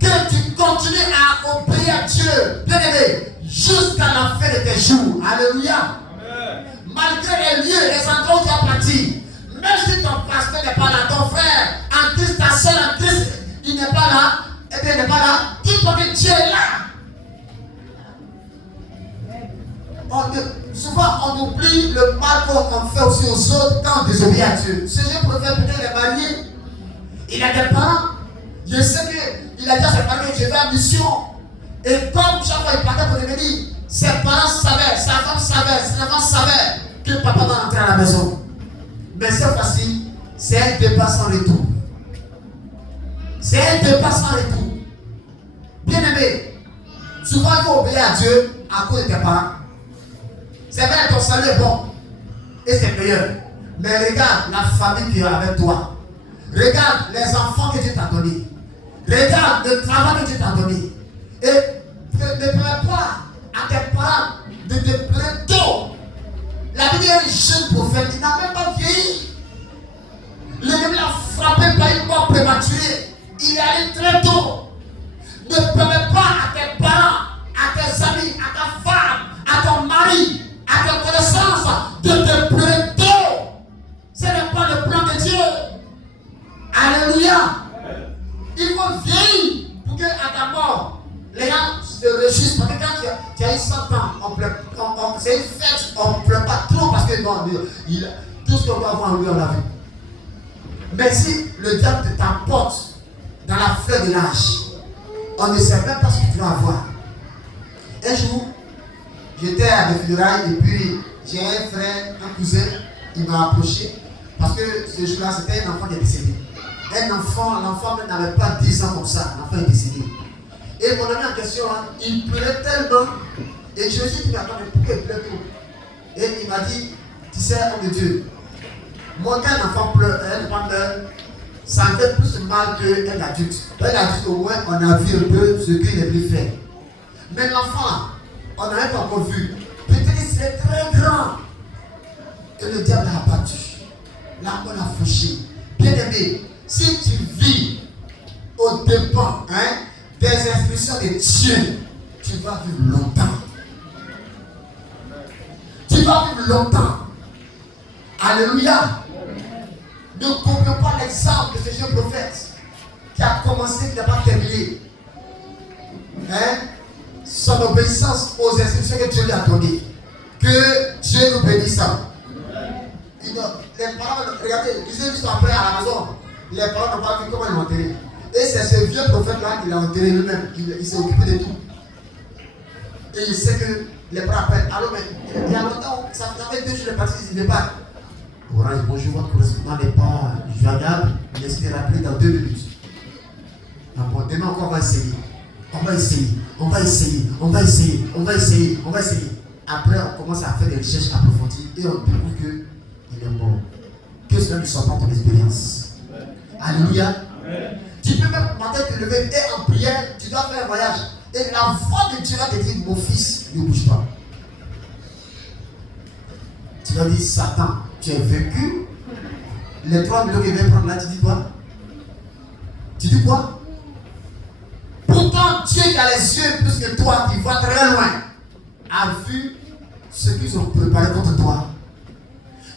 Que tu continues à obéir à Dieu, bien aimé, jusqu'à la fin de tes jours. Alléluia. Amen. Malgré les lieux, les endroits où tu as parti, même si ton pasteur n'est pas là, ton frère en Christ, ta soeur en Christ, il n'est pas là, et bien il n'est pas là, dis-toi que Dieu est là. Souvent on oublie le mal qu'on fait aussi aux autres quand on désobéit à Dieu. Ce jeune prophète, peut-être, il est marié, il a des parents. Je sais qu'il a dit à ses parents, je vais en mission. Et comme chaque fois il partait pour revenir, ses parents savaient, sa femme savait, ses enfants savaient que papa va rentrer à la maison. Mais cette fois-ci, c'est un départ sans retour. C'est un départ sans retour. Bien aimé, souvent il faut obéir à Dieu à cause de tes parents. C'est vrai, ton salut est bon et c'est meilleur. Mais regarde la famille qui est avec toi. Regarde les enfants que Dieu t'a donnés. Regarde le travail que Dieu t'a donné. Et ne permets pas à tes parents de te plaindre tôt. La Bible est un jeune prophète, il n'a même pas vieilli. L'ennemi l'a frappé par une mort prématurée. Il est allé très tôt. Ne permets pas à tes parents juste parce que quand tu as eu 100 ans, c'est une fête, on ne pleure pas trop parce que non, tout ce qu'on doit avoir en lui, on l'a vu. Mais si le diable t'emporte dans la fleur de l'âge, on ne sait même pas ce que tu vas avoir. Un jour, j'étais à des funérailles et puis j'ai un frère, un cousin, il m'a approché parce que ce jour-là, c'était un enfant qui est décédé. L'enfant même n'avait pas 10 ans comme ça, l'enfant est décédé. Et mon ami en question, il pleurait tellement. Et je me suis dit, mais attends, mais pourquoi il pleure trop? Et il m'a dit, tu sais, homme de Dieu, moi quand un enfant pleure, ça me fait plus mal qu'un adulte. Un adulte, au moins, on a vu un peu ce qu'il est venu faire. Mais l'enfant, on n'a même pas encore vu. Peut-être qu'il est très grand. Et le diable l'a abattu. L'arbre l'a fauché. Bien aimé, si tu vis au dépens des instructions de Dieu, tu vas vivre longtemps. Tu vas vivre longtemps. Alléluia. Ne copions pas l'exemple de ce jeune prophète qui a commencé, qui n'a pas terminé. Son obéissance aux instructions que Dieu lui a données. Que Dieu nous bénisse. Les parents, regardez, lisez l'histoire après à la maison. Les parents n'ont pas vu comment ils l'ont enterré. Et c'est ce vieux prophète-là qui l'a enterré lui-même. Il s'est occupé de tout. Et il sait que les parents appellent. Alors, mais il y a longtemps, ça fait 2 jours, il est parti, il n'est pas. Orange, bonjour, votre correspondant n'est pas joignable. Laissez-le rappeler dans 2 minutes. Ah bon, demain encore, on va essayer. On va essayer. Après, on commence à faire des recherches approfondies et on découvre qu'il est mort. Que cela ne soit pas ton expérience. Alléluia. Tu peux même matin te lever et en prière, tu dois faire un voyage. Et la voix de Dieu va te dire, mon fils, ne bouge pas. Tu vas dire, Satan, tu es vaincu. Les 3 millions qu'il vient prendre là, tu dis quoi? Tu dis quoi? Pourtant, Dieu qui a les yeux plus que toi, qui voit très loin, a vu ce qu'ils ont préparé contre toi.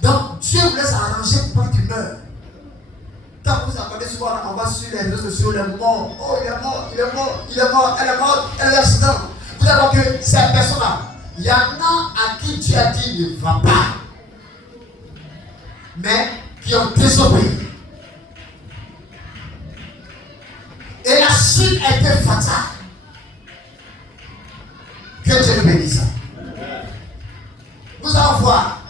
Donc, Dieu vous laisse arranger pour que tu meurs. Quand vous entendez souvent, on va sur les réseaux sociaux, il est mort. Oh, il est mort, elle est morte, elle est accident. Vous allez voir que ces personnes-là, il y en a à qui Dieu a dit ne va pas. Mais qui ont désobéi. Et la suite a été fatale. Que Dieu nous bénisse. Nous allons voir,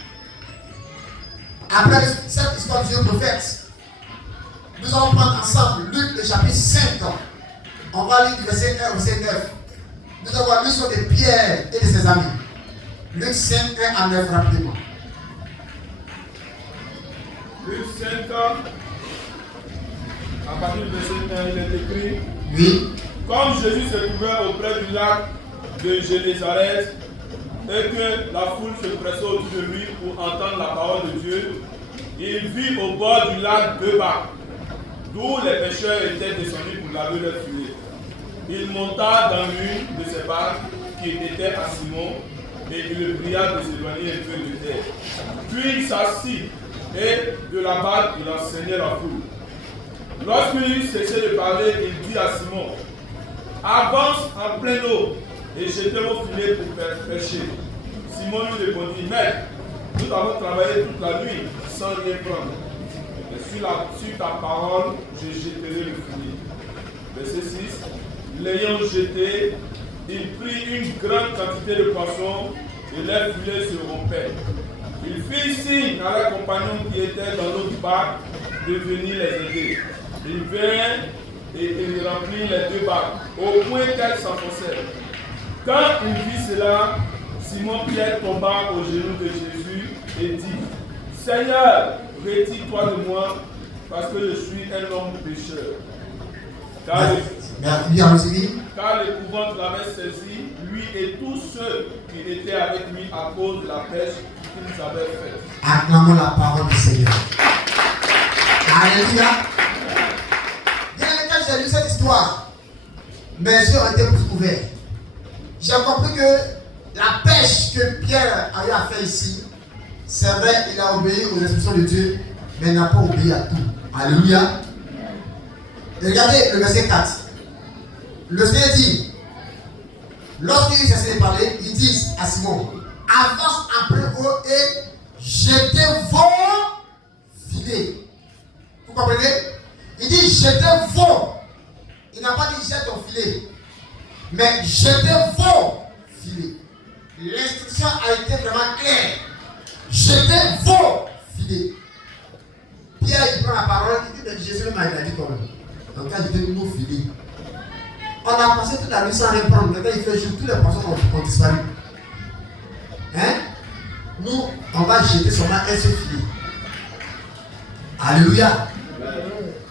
après cette histoire du prophète, nous allons prendre ensemble Luc le chapitre 5. On va lire du verset 1 au verset 9. Nous allons voir l'histoire de Pierre et de ses amis. Luc 5, 1 à 9, rapidement. Luc 5, à partir du verset 1, il est écrit. Oui. Comme Jésus se trouvait auprès du lac de Génézareth et que la foule se pressait autour de lui pour entendre la parole de Dieu, il vit au bord du lac 2 barques, d'où les pêcheurs étaient descendus pour laver leurs filets. Il monta dans l'une de ces barques qui était à Simon et il le pria de s'éloigner un peu de terre. Puis il s'assit et de la barque il enseignait la foule. Lorsqu'il cessait de parler, il dit à Simon, avance en pleine eau et jetez vos filets pour pêcher. Simon lui répondit, maître, nous avons travaillé toute la nuit sans rien prendre. Et sur ta parole, je jetterai le filet. Verset 6. L'ayant jeté, il prit une grande quantité de poissons et leurs filets se rompaient. Il fit signe à leurs compagnons qui étaient dans l'autre barque de venir les aider. Il vint et il remplit les 2 barques, au point qu'elles s'enfoncèrent. Quand il vit cela, Simon-Pierre tomba aux genoux de Jésus et dit, Seigneur, retire-toi de moi, parce que je suis un homme pécheur. Car l'épouvante l'avait saisi, lui et tous ceux qui étaient avec lui à cause de la pêche qu'ils avaient faite. Acclamons la parole du Seigneur. Alléluia. Bien, quand j'ai lu cette histoire, mes yeux ont été ouverts. J'ai compris que la pêche que Pierre avait à faire ici, c'est vrai, il a obéi aux instructions de Dieu, mais il n'a pas obéi à tout. Alléluia. Et regardez le verset 4. Le Seigneur dit, lorsqu'ils essaient de parler, ils disent à Simon, avance après eux et jetez vos filets. Vous comprenez? Il dit jetez vos. Il n'a pas dit jette ton filet, mais jetez vos filets. L'instruction a été vraiment claire. Jetez vos filets. Pierre, il prend la parole, il dit que Jésus m'a dit quand même. En cas de nos filets. On a passé toute la nuit sans répondre. Maintenant, il fait jour, tous les poissons ont disparu. Hein? Nous, on va jeter seulement un seul filet. Alléluia.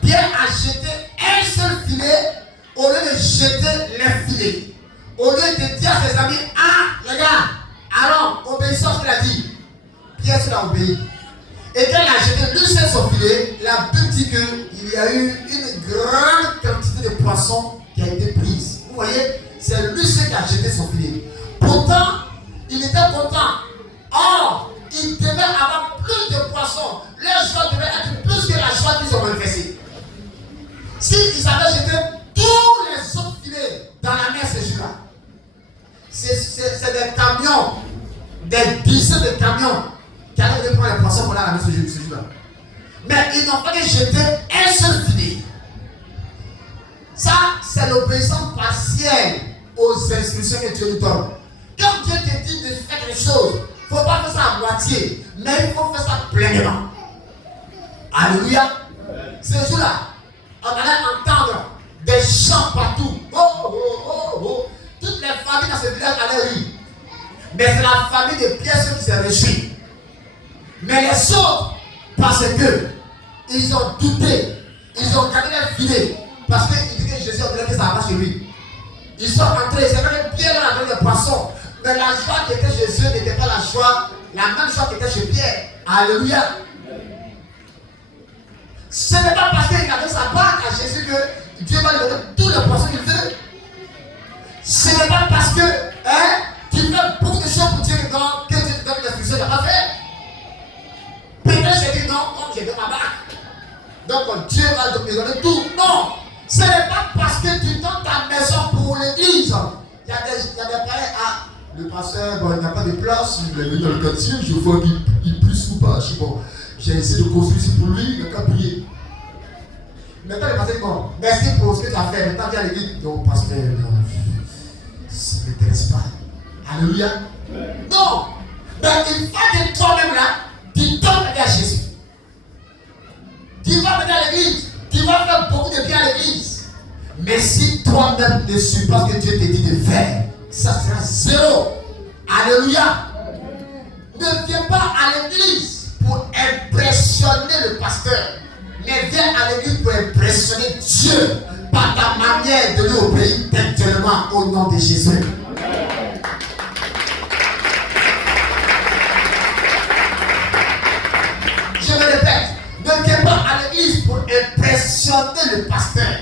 Pierre a jeté un seul filet au lieu de jeter les filets. Au lieu de dire à ses amis, ah, les gars, alors, obéissez à ce qu'il a dit. Pierre s'est obéi. Et quand il a jeté lui seul son filet, la Bible dit qu'il y a eu une grande quantité de poissons qui a été prise. Vous voyez, c'est lui seul qui a jeté son filet. Pourtant, il était content. Or, il devait avoir plus de poissons. Leur joie devait être plus que la joie qu'ils ont manifestée. S'ils avaient jeté tous les autres filets dans la mer ce jour-là, c'est des camions, des dizaines de camions qui allaient prendre les poissons pour aller à la mer ce jour-là. Mais ils n'ont pas jeté un seul filet. Ça, c'est l'obéissance partielle aux instructions que Dieu nous donne. Quand Dieu te dit de faire quelque chose, il ne faut pas faire ça à moitié, mais il faut faire ça pleinement. Alléluia. Ce jour-là, on allait entendre des chants partout. Oh, oh, oh, oh. Toutes les familles dans ce village allaient rire. Mais c'est la famille de Pierre qui s'est réjouie. Mais les autres, parce que ils ont douté, ils ont gardé les filets. Parce qu'ils disaient que Jésus a dit que ça va chez lui. Ils sont entrés, c'est vrai que Pierre a donné des poissons. Mais la joie qui était chez Jésus n'était pas la joie, la même joie qui était chez Pierre. Alléluia. Ce n'est pas parce qu'il a donné sa part à Jésus que Dieu va lui donner tous les poissons qu'il veut. Ce n'est pas parce que tu fais beaucoup de choses pour Dieu que Dieu te donne une instruction qu'il n'a pas fait. Peut-être j'ai dit non, comme j'ai donné ma barque. Donc Dieu va te donner tout. Non. Ce n'est pas parce que tu donnes ta maison pour l'église. Il y a des pareils, le pasteur, bon, il n'a pas de place, il est venu dans le quartier, je vois qu'il puisse ou pas. Je sais pas. J'ai essayé de construire ici pour lui, il n'a qu'à prier. Maintenant, le pasteur dit bon, merci pour ce que tu as fait. Maintenant, viens à l'église. Non, pasteur, non, ça ne m'intéresse pas. Alléluia. Non. Mais il faut que toi-même là, tu donnes à Jésus. Tu vas venir à l'église. Tu vas faire beaucoup de bien à l'église. Mais si toi-même ne suis pas ce que Dieu te dit de faire, ça sera zéro. Alléluia. Ne viens pas à l'église pour impressionner le pasteur. Mais viens à l'église pour impressionner Dieu par ta manière de lui obéir tellement au nom de Jésus. Je me répète. Ne viens pas à l'église pour impressionner le pasteur,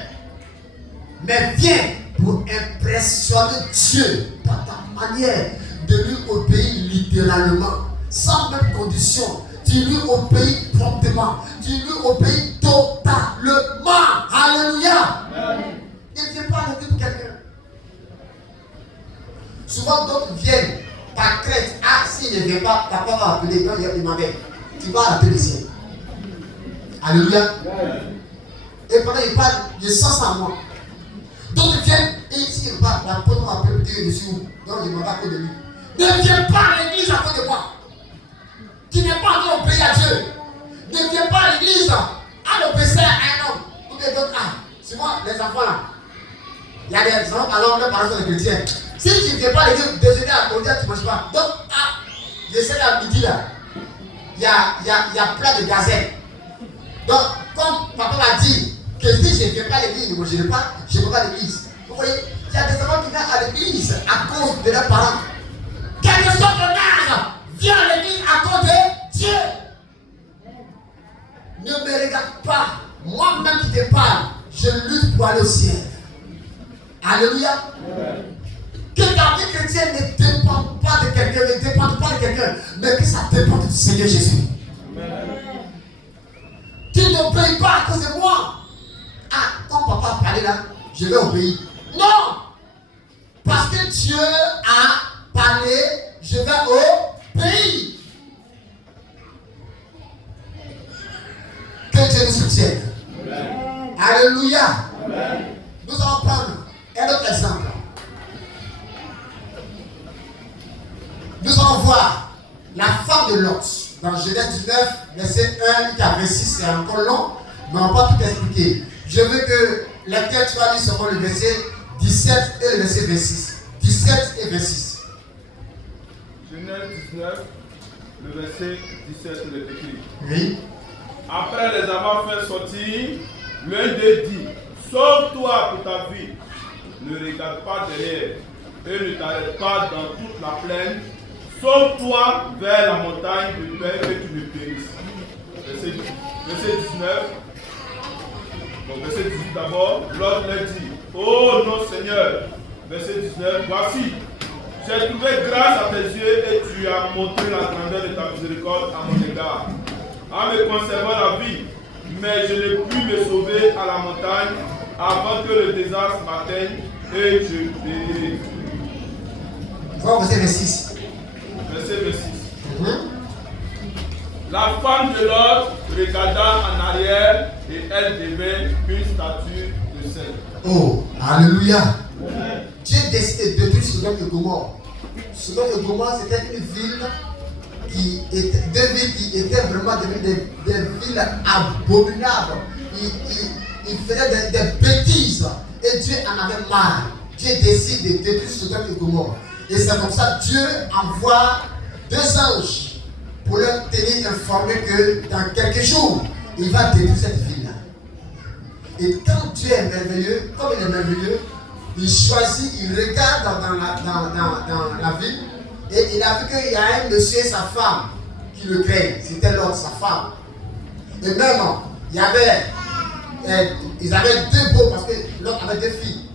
mais viens pour impressionner Dieu par ta manière de lui obéir littéralement, sans même condition. Tu lui obéis promptement, tu lui obéis totalement. Alléluia. Ne viens pas à l'église pour quelqu'un. Souvent d'autres viennent par crainte. Ah, s'il ne vient pas, ta papa va appeler quand il va demander. Tu vas à la télévision. Alléluia. Et pendant qu'il parle, il sent ça en moi. Donc il vient, et s'il ne parle, la porte va appeler Dieu dessus. Donc il ne va pas que de lui. Ne viens pas à l'église à cause de moi. Tu n'es pas encore obéi à Dieu. Ne viens pas à l'église à l'obéissance à un homme. Ou bien d'autres, souvent les enfants là. Il y a des enfants, alors leurs parents sont des chrétiens. Si tu ne viens pas à l'église, déjeuner à côté, tu ne manges pas. Donc, j'essaie à midi là. Il y a plein de gazelles. Donc, comme papa m'a dit que si je ne viens pas à l'église, je ne mangerai pas, je ne vais pas à l'église. Vous voyez, il y a des enfants qui viennent à l'église à cause de leurs parents. Quel que soit ton âge, viens à l'église à cause de Dieu. Ne me regarde pas. Moi-même qui te parle, je lutte pour aller au ciel. Alléluia. Que ta vie chrétienne ne dépend pas de quelqu'un, ne dépend pas de quelqu'un, mais que ça dépend du Seigneur Jésus. Tu n'obéis pas à cause de moi. Ah, ton papa a parlé là, je vais obéir. Non! Parce que Dieu a parlé, je vais au pays. Que Dieu nous soutienne. Alléluia. Nous allons prendre un autre exemple. Nous allons voir la femme de Lot. Dans Genèse 19, verset 1 jusqu'à 26, c'est encore long, mais on va tout expliquer. Je veux que lecteur soit lu seulement le verset 17 et le verset 26. 17 et 26. Genèse 19, le verset 17, le écrit. Oui. Après les avoir fait sortir, l'un d'eux dit, sauve-toi pour ta vie, ne regarde pas derrière et ne t'arrête pas dans toute la plaine, sauve-toi vers la montagne de peur que tu ne périsses. Verset 19. Donc verset 18 d'abord, l'autre leur dit, oh non Seigneur, verset 19, voici, j'ai trouvé grâce à tes yeux et tu as montré la grandeur de ta miséricorde à mon égard, en me conservant la vie, mais je n'ai pu me sauver à la montagne avant que le désastre m'atteigne et je périrai. Voir verset 26. Verset 26. La femme de Lot regarda en arrière et elle devint une statue de sel. Oh, alléluia. Dieu décide de détruire Sodome et Gomorrhe. Sodome et Gomorrhe, c'était une ville qui était, deux villes qui étaient vraiment devenues des villes abominables. Ils faisaient des bêtises et Dieu en avait marre. Dieu décide de détruire Sodome et Gomorrhe. Et c'est comme ça que Dieu envoie deux anges pour leur tenir informés que dans quelques jours, il va détruire cette ville-là. Et quand Dieu est merveilleux, comme il est merveilleux, il choisit, il regarde dans la ville et il a vu qu'il y a un monsieur et sa femme qui le craignent. C'était l'autre, sa femme. Et même, ils avaient deux beaux parce que l'autre avait deux filles.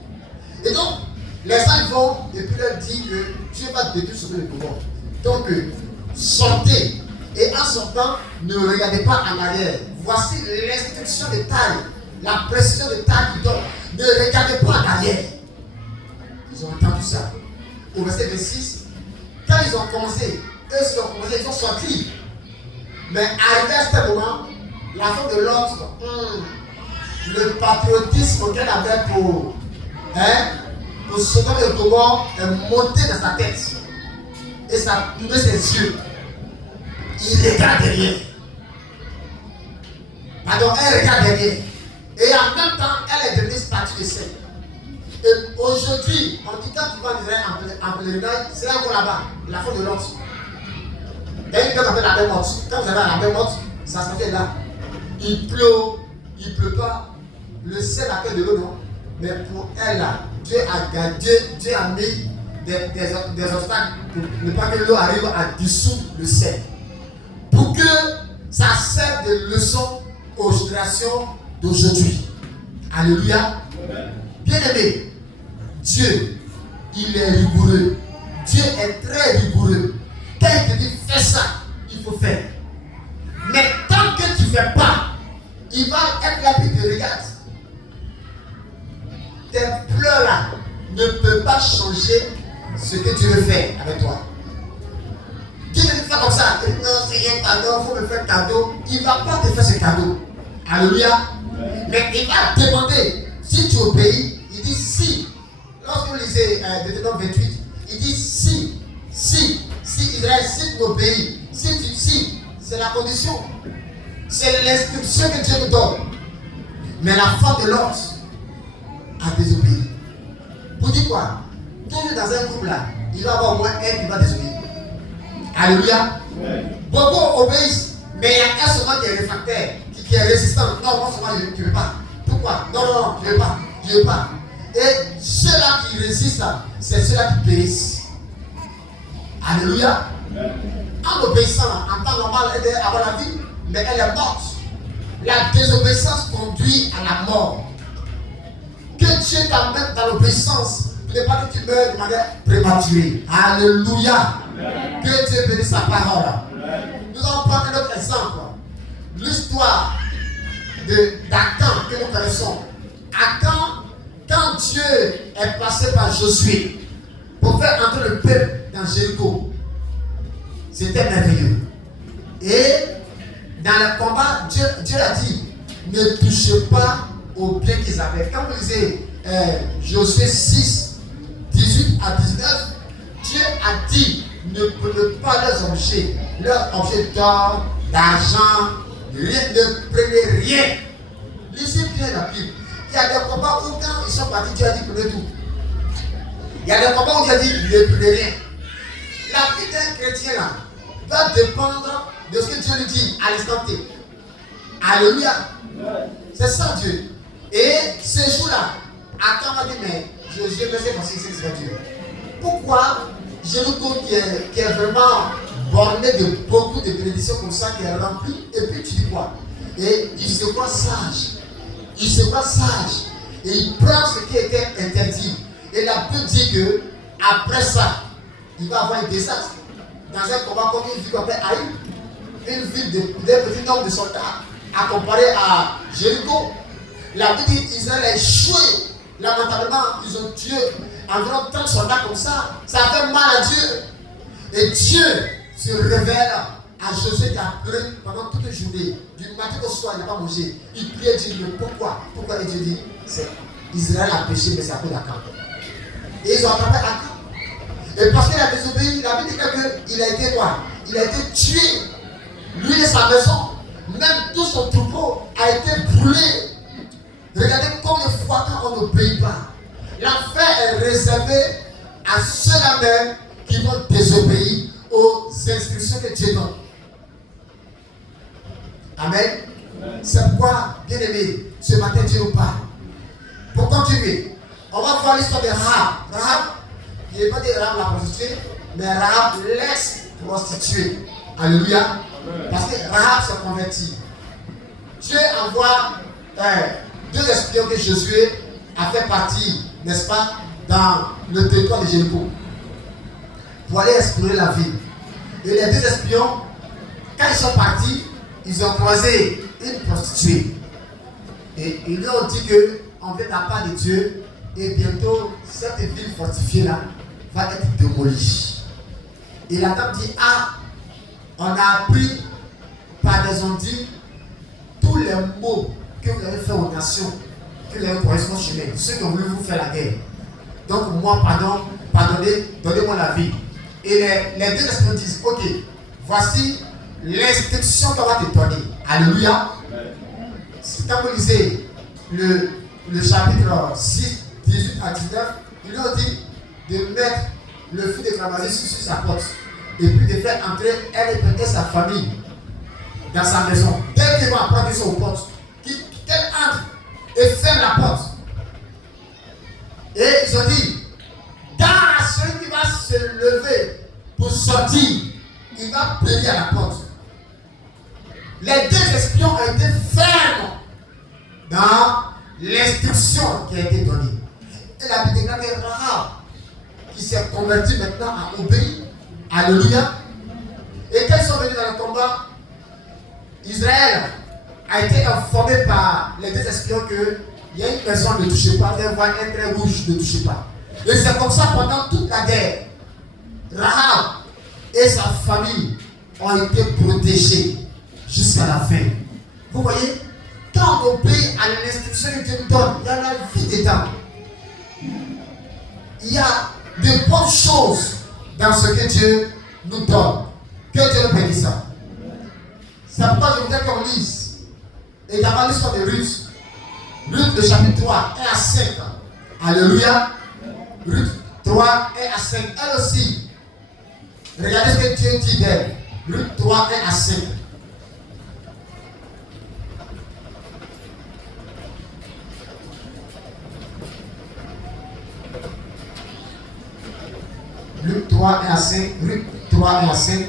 Et donc, les gens vont et puis leur dire que Dieu va détruire ce que le pouvoir. Donc, sortez. Et en sortant, ne regardez pas en arrière. Voici l'instruction de taille, la précision de taille qui donne. Ne regardez pas en arrière. Ils ont entendu ça. Au verset 26, quand ils ont commencé, ils ont sorti. Mais arrivé à ce moment, la femme de l'autre, le patriotisme qu'elle avait pour Sodome et Gomorrhe est monté dans sa tête. Et ça a tourné ses yeux. Il regarde derrière. Pardon, elle regarde derrière. Et en même temps, elle est devenue statue de sel. Et aujourd'hui, en tout cas, tu vas en pèlerinage, c'est encore là-bas, la femme de l'autre. D'ailleurs, quand vous avez la mer morte, quand vous avez la mer morte, ça se fait là. Il pleut pas. Le ciel a fait de l'eau, non. Mais pour elle, là, Dieu a mis des obstacles pour ne pas que l'eau arrive à dissoudre le ciel. Pour que ça serve de leçon aux générations d'aujourd'hui. Alléluia. Bien-aimé, Dieu, il est rigoureux. Dieu est très rigoureux. Quand il te dit fais ça, il faut faire. Mais tant que tu ne fais pas, il va être là et te regarde. Tes pleurs là ne peuvent pas changer ce que Dieu veut faire avec toi. Dieu ne te fait comme ça. Non, c'est un cadeau, il faut me faire un cadeau. Il ne va pas te faire ce cadeau. Alléluia. Mais il va te demander si tu obéis. Il dit si. Lorsque vous lisez Deutéronome 28, il dit si Israël, si tu obéis, si, c'est la condition. C'est l'instruction que Dieu nous donne. Mais la femme de l'autre a désobéi. Pour dire quoi? Toujours dans un couple là, il va y avoir au moins un qui va désobéir. Alléluia. Beaucoup obéissent, mais il y a un seulement qui est réfractaire, qui est résistant. Non, moi seulement je ne veux pas. Pourquoi? Non, je ne veux pas. Je ne veux pas. Et ceux-là qui résistent, c'est ceux-là qui périssent. Alléluia. En obéissant, en temps normal, elle est avoir la vie, mais elle est morte. La désobéissance conduit à la mort. Que Dieu t'amène dans l'obéissance, pour ne pas que tu meurs de manière prématurée. Alléluia. Que Dieu bénisse sa parole. Nous allons prendre un autre exemple. L'histoire d'Akan que nous connaissons. Akan, quand Dieu est passé par Josué pour faire entrer le peuple dans Jéricho. C'était merveilleux. Et dans le combat, Dieu a dit, ne touchez pas au bien qu'ils avaient. Quand vous lisez Josué 6, 18 à 19, Dieu a dit, ne prenez pas leurs objets d'or, d'argent, rien, ne prenez rien. Lisez bien la Bible. Il y a des combats où quand ils sont partis, Dieu a dit, prenez tout. Il y a des combats où Dieu a dit, ne prenez rien. La vie d'un chrétien là va dépendre de ce que Dieu lui dit à l'instant T. Alléluia. C'est ça Dieu. Et ce jour-là, Akan m'a dit, mais je me suis pensé que c'est Dieu. Pourquoi Jéricho qui est vraiment borné de beaucoup de bénédictions comme ça, qui est rempli, et puis tu dis quoi? Et il se croit sage. Il se croit sage. Et il prend ce qui était interdit. Et la Bible dit que après ça, il va avoir un désastre. Dans un combat comme une ville qu'on appelle Haï, une ville d'un petit nombre de soldats, à comparer à Jéricho. La Bible dit qu'Israël a échoué. Lamentablement, ils ont tué environ 30 soldats comme ça. Ça a fait mal à Dieu. Et Dieu se révèle à Josué qui a pleuré pendant toute la journée. Du matin au soir, il n'a pas mangé. Il priait Dieu, mais pourquoi? Pourquoi? Et Dieu dit, c'est Israël a péché, mais c'est à cause d'Akan. Et ils ont attrapé Akan. Et parce qu'il a désobéi, la Bible dit qu'il a été quoi? Il a été tué. Lui et sa maison, même tout son troupeau a été brûlé. Regardez combien de fois quand on n'obéit pas. L'enfer est réservé à ceux-là même qui vont désobéir aux instructions que Dieu donne. Amen. C'est pourquoi, bien aimé, ce matin Dieu nous parle. Pour continuer, on va voir l'histoire de Rahab. Rahab, il n'est pas dit Rahab la prostituée, mais Rahab l'ex-prostituée. Alléluia. Parce que Rahab s'est converti. Dieu envoie deux espions que Josué a fait partie, n'est-ce pas, dans le territoire de Jéricho, pour aller explorer la ville. Et les deux espions, quand ils sont partis, ils ont croisé une prostituée. Et ils lui ont dit qu'on veut la part de Dieu, et bientôt cette ville fortifiée là va être démolie. Et la dame dit, ah, on a appris par des ondits tous les mots que vous avez fait aux nations, que vous avez correspondre chez moi, ceux qui ont voulu vous faire la guerre. Donc moi, pardonnez, donnez-moi la vie. Et les deux espions disent, ok, voici l'instruction qu'on va te donner. Alléluia. Quand vous lisez le chapitre 6, 18 à 19, ils lui ont dit de mettre le feu de cramoisi sur sa porte et puis de faire entrer elle et sa famille dans sa maison. Dès qu'ils vont apprendre qu'ils sont aux portes, qu'elle entre et ferme la porte. Et ils ont dit, dans celui qui va se lever pour sortir, il va plier à la porte. Les deux espions ont été fermes dans l'instruction qui a été donnée. Et la Bible déclare que Rahab, qui s'est converti maintenant, a obéi. Alléluia. Et quand ils sont venus dans le combat, Israël a été informé par les deux espions qu'il y a une personne ne touchez pas, un voile très rouge ne touchez pas. Et c'est comme ça pendant toute la guerre. Rahab et sa famille ont été protégés jusqu'à la fin. Vous voyez, quand on obéit à l'instruction que Dieu nous donne, il y a la vie dedans. Il y a de bonnes choses dans ce que Dieu nous donne. Que Dieu nous bénisse ça. C'est pourquoi je voudrais qu'on lise également l'histoire de Ruth. Ruth, le chapitre 3, 1 à 5. Alléluia. Ruth 3, 1 à 5. Elle aussi. Regardez ce que Dieu dit d'elle. Ruth 3, 1 à 5. Luc 3, 1 à 5. Luc 3, 1 à 5.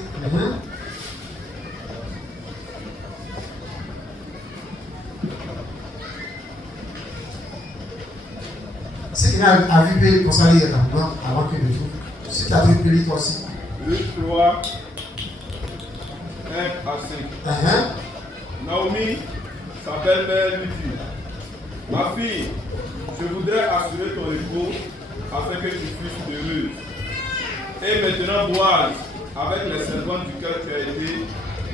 Si quelqu'un a vu qu'on s'en lit avant que le jour. Si tu as vu Péli, toi aussi. Luc 3, 1 à 5. Naomi, sa belle-mère, lui dit, ma fille, je voudrais assurer ton époux afin que tu puisses heureuse. Et maintenant, Boaz, avec les servantes duquel tu as été,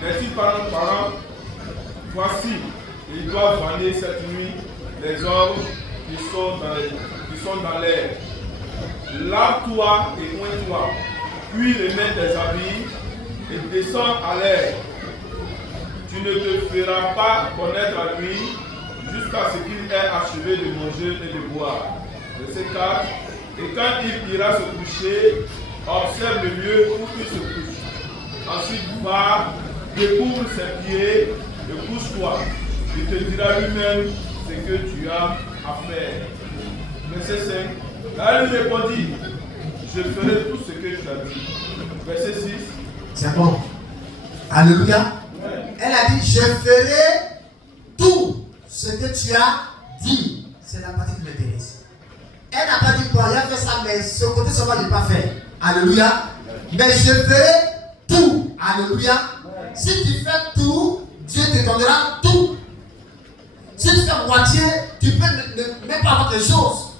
n'est-il pas nos parents? Voici, ils doivent vanner cette nuit les hommes qui sont dans l'air. Lave-toi et oins-toi, puis remets tes habits et descends à l'air. Tu ne te feras pas connaître à lui jusqu'à ce qu'il ait achevé de manger et de boire. Verset 4. Et quand il ira se coucher, observe le lieu où il se couche. Ensuite va, découvre ses pieds et couche-toi. Il te dira lui-même ce que tu as à faire. Verset 5. Là, il lui répondit, je ferai tout ce que tu as dit. Verset 6. C'est bon. Alléluia. Ouais. Elle a dit, je ferai tout ce que tu as dit. C'est la partie qui m'intéresse. Elle n'a pas dit, bon, il a fait ça, mais ce côté, ça va ne pas faire. Alléluia. Mais je ferai tout. Alléluia. Si tu fais tout, Dieu te donnera tout. Si tu fais moitié, tu peux ne même pas avoir des choses.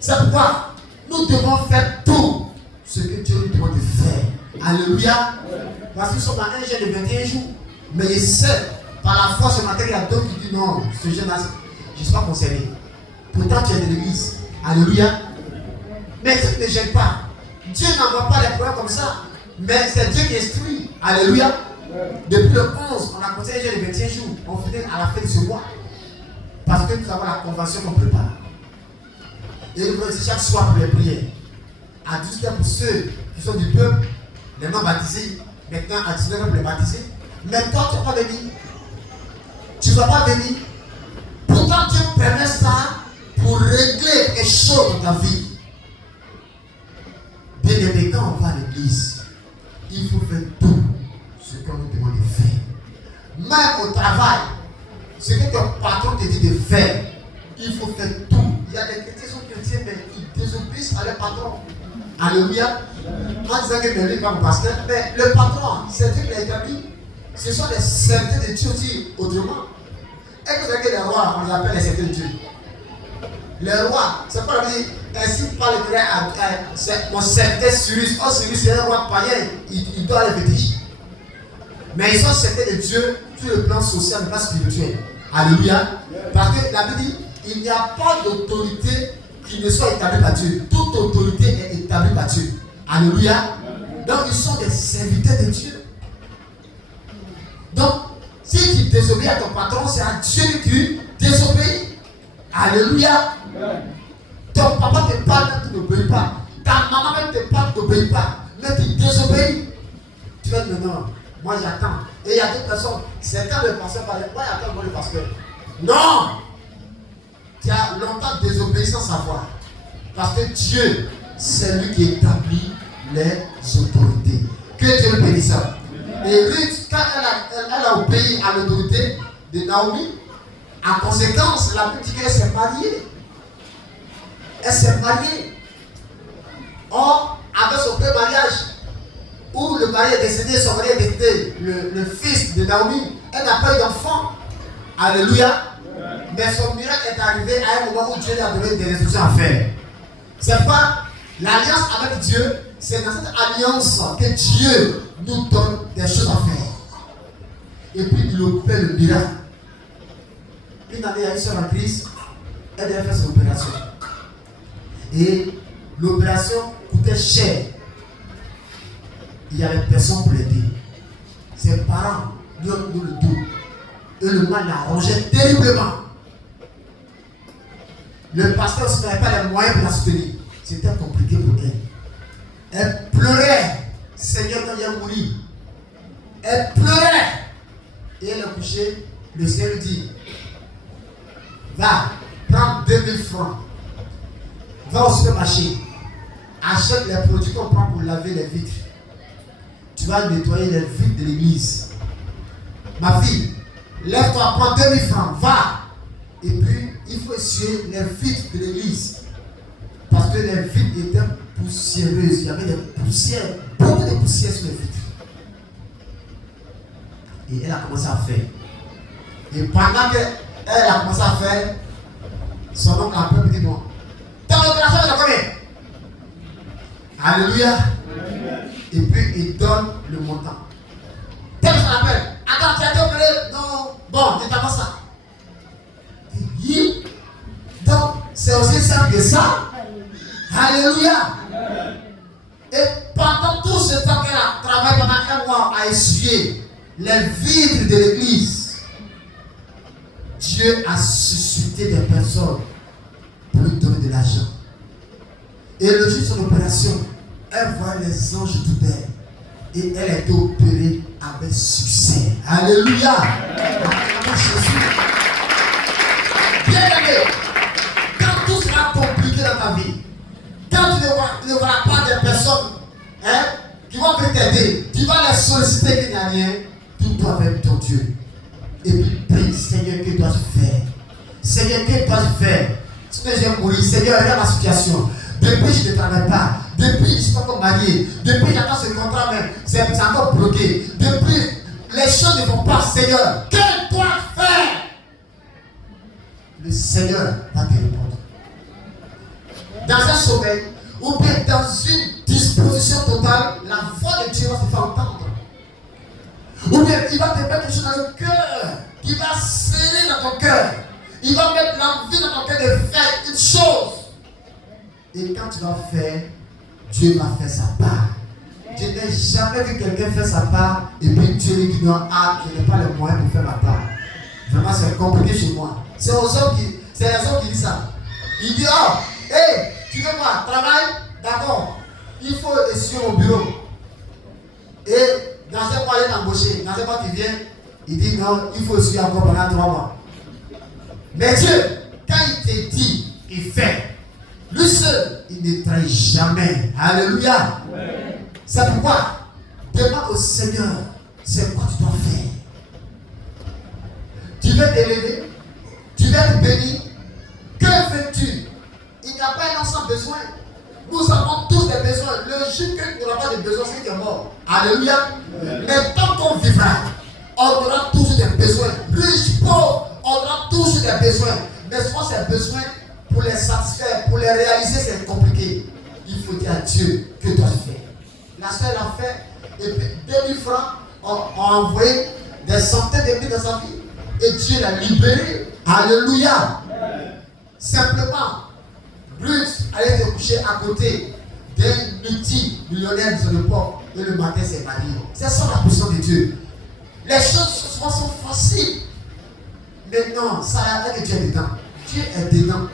C'est pourquoi nous devons faire tout ce que Dieu nous demande de faire. Alléluia. Parce que nous sommes dans un jeûne de 21 jours. Mais il sait, par la foi ce matin, il y a d'autres qui disent non, ce jeûne-là, je ne suis pas concerné. Pourtant, tu es de l'église. Alléluia. Mais tu ne gênes pas. Dieu n'envoie pas les problèmes comme ça. Mais c'est Dieu qui instruit. Alléluia. Depuis le 11, on a commencé un jeûne de 21 jours. On finit à la fin de ce mois. Parce que nous avons la convention qu'on prépare. Et nous voulons chaque soir pour les prières. À 12h pour ceux qui sont du peuple, les non baptisés. Maintenant à 19h pour les baptisés. Mais toi, tu ne vas pas venir. Tu ne vas pas venir. Pourtant, Dieu permet ça pour régler quelque chose dans ta vie. Bien aimé, quand on va à l'église, il faut faire tout ce qu'on nous demande de faire. Même au travail, ce que ton patron te dit de faire, il faut faire tout. Il y a des chrétiens qui sont chrétiens, mais ils désobéissent à leur patron. Alléluia. En disant que ne lis pas mon pasteur, mais le patron, c'est Dieu qui l'a établi. Ce sont les serviteurs de Dieu aussi, autrement. Et que vous savez que les rois, on les appelle les serviteurs de Dieu. Les rois, c'est pas la vie. Ainsi parle le à mon serviteur Cyrus. Oh, Cyrus, c'est un roi païen, il doit aller fétiche. Mais ils sont serviteurs de Dieu sur le plan social, le plan spirituel. Alléluia. Parce que la Bible dit, il n'y a pas d'autorité qui ne soit établie par Dieu. Toute autorité est établie par Dieu. Alléluia. Donc ils sont des serviteurs de Dieu. Donc, si tu désobéis à ton patron, c'est à Dieu que tu désobéis. Alléluia. Ton papa te parle, tu n'obéis pas. Ta maman même te parle, tu n'obéis pas. Mais tu désobéis. Tu vas dire non, moi j'attends. Et il y a d'autres personnes, c'est quand le pasteur parle, moi j'attends moi le pasteur. Non! Tu as longtemps désobéi sans savoir. Parce que Dieu, c'est lui qui établit les autorités. Que Dieu le bénisse. Et Ruth, quand elle a obéi à l'autorité de Naomi, en conséquence, la Bible dit qu'elle s'est mariée. Elle s'est mariée. Or, avec son premier mariage, où le mari est décédé, son mari est décédé, le fils de Naomi, elle n'a pas eu d'enfant. Alléluia. Mais son miracle est arrivé à un moment où Dieu lui a donné des résolutions à faire. C'est pas l'alliance avec Dieu, c'est dans cette alliance que Dieu nous donne des choses à faire. Et puis il opère le miracle. Une année, il y a une soeur en crise, elle devait faire son opération. Et l'opération coûtait cher. Il y avait personne pour l'aider. Ses parents lui ont donné le dos. Et le mal l'a rongé terriblement. Le pasteur n'avait pas les moyens pour la soutenir. C'était compliqué pour elle. Elle pleurait. Seigneur, quand il a mouru. Elle pleurait. Et elle a couché. Le Seigneur lui dit, va, prends 2000 francs. Va au supermarché. Achète les produits qu'on prend pour laver les vitres. Tu vas nettoyer les vitres de l'église. Ma fille, lève-toi, prends 2000 francs, va. Et puis, il faut essuyer les vitres de l'église. Parce que les vitres étaient poussiéreuses. Il y avait des poussières, beaucoup de poussières sur les vitres. Et elle a commencé à faire. Et pendant qu'elle a commencé à faire, son oncle a peur dit bon, ton opération est combien? Alléluia. Et puis il donne le montant. Tel qu'on appelle. Attends, tu as été opéré? Non. Bon, c'est d'abord ça. Donc, c'est aussi simple que ça. Alléluia. Et pendant tout ce temps qu'elle a travaillé pendant un mois à essuyer les vitres de l'église, Dieu a suscité des personnes pour lui donner de l'argent. Et le jour de son opération, elle voit les anges tout d'elle. Et elle a été opérée avec succès. Alléluia. Avec Jésus. Bien aimé, quand tout sera compliqué dans ta vie, quand tu ne verras pas des personnes qui vont t'aider, tu vas les solliciter qu'il n'y a rien, tout doit avec ton Dieu. Et puis prie, Seigneur, que dois-je faire? Seigneur, que dois-je faire? Si je vais mourir, Seigneur, regarde ma situation. Depuis, je ne travaille pas. Depuis, je ne suis pas encore marié. Depuis, j'attends ce contrat, mais c'est encore bloqué. Depuis, les choses ne vont pas, Seigneur. Que dois-je faire? Le Seigneur va te répondre. Dans un sommeil, ou bien dans une disposition totale, la voix de Dieu va te faire entendre. Ou bien il va te mettre quelque chose dans le cœur, qui va serrer dans ton cœur. Il va mettre l'envie dans ton cœur de faire une chose. Et quand tu vas faire, Dieu va faire sa part. Je n'ai jamais vu quelqu'un faire sa part et puis Dieu lui dit non, je n'ai pas les moyens pour faire ma part. Vraiment, c'est compliqué chez moi. C'est les hommes qui disent ça. Il dit, oh, hey, tu veux quoi? Travail? D'accord. Il faut essuyer au bureau. Et dans un mois, il est embauché. Dans un mois, tu viens, il dit non, il faut essuyer encore pendant 3 mois. Mais Dieu, quand il te dit, il fait. Lui seul, il ne trahit jamais. Alléluia. C'est pourquoi, demande au Seigneur, c'est quoi tu dois faire. Tu veux t'élever, tu veux te bénir. Que veux-tu? Il n'y a pas un ensemble besoin. Nous avons tous des besoins. Le jour que tu n'auras pas de besoins, c'est qu'il est mort. Alléluia. Mais tant qu'on vivra, on aura toujours des besoins. Riche, pauvre, on aura toujours des besoins. Mais souvent, ces besoins, pour les satisfaire, pour les réaliser, c'est compliqué. Il faut dire à Dieu que dois-je faire. La soeur l'a fait, et puis 2000 francs ont envoyé des centaines de milliers dans sa vie. Et Dieu l'a libéré. Alléluia. Simplement, Bruce allait se coucher à côté d'un multi-millionnaire de l'époque. Et le matin, c'est marié. C'est ça la puissance de Dieu. Les choses souvent sont faciles. Mais non, ça a l'air que Dieu est dedans. Dieu est dedans.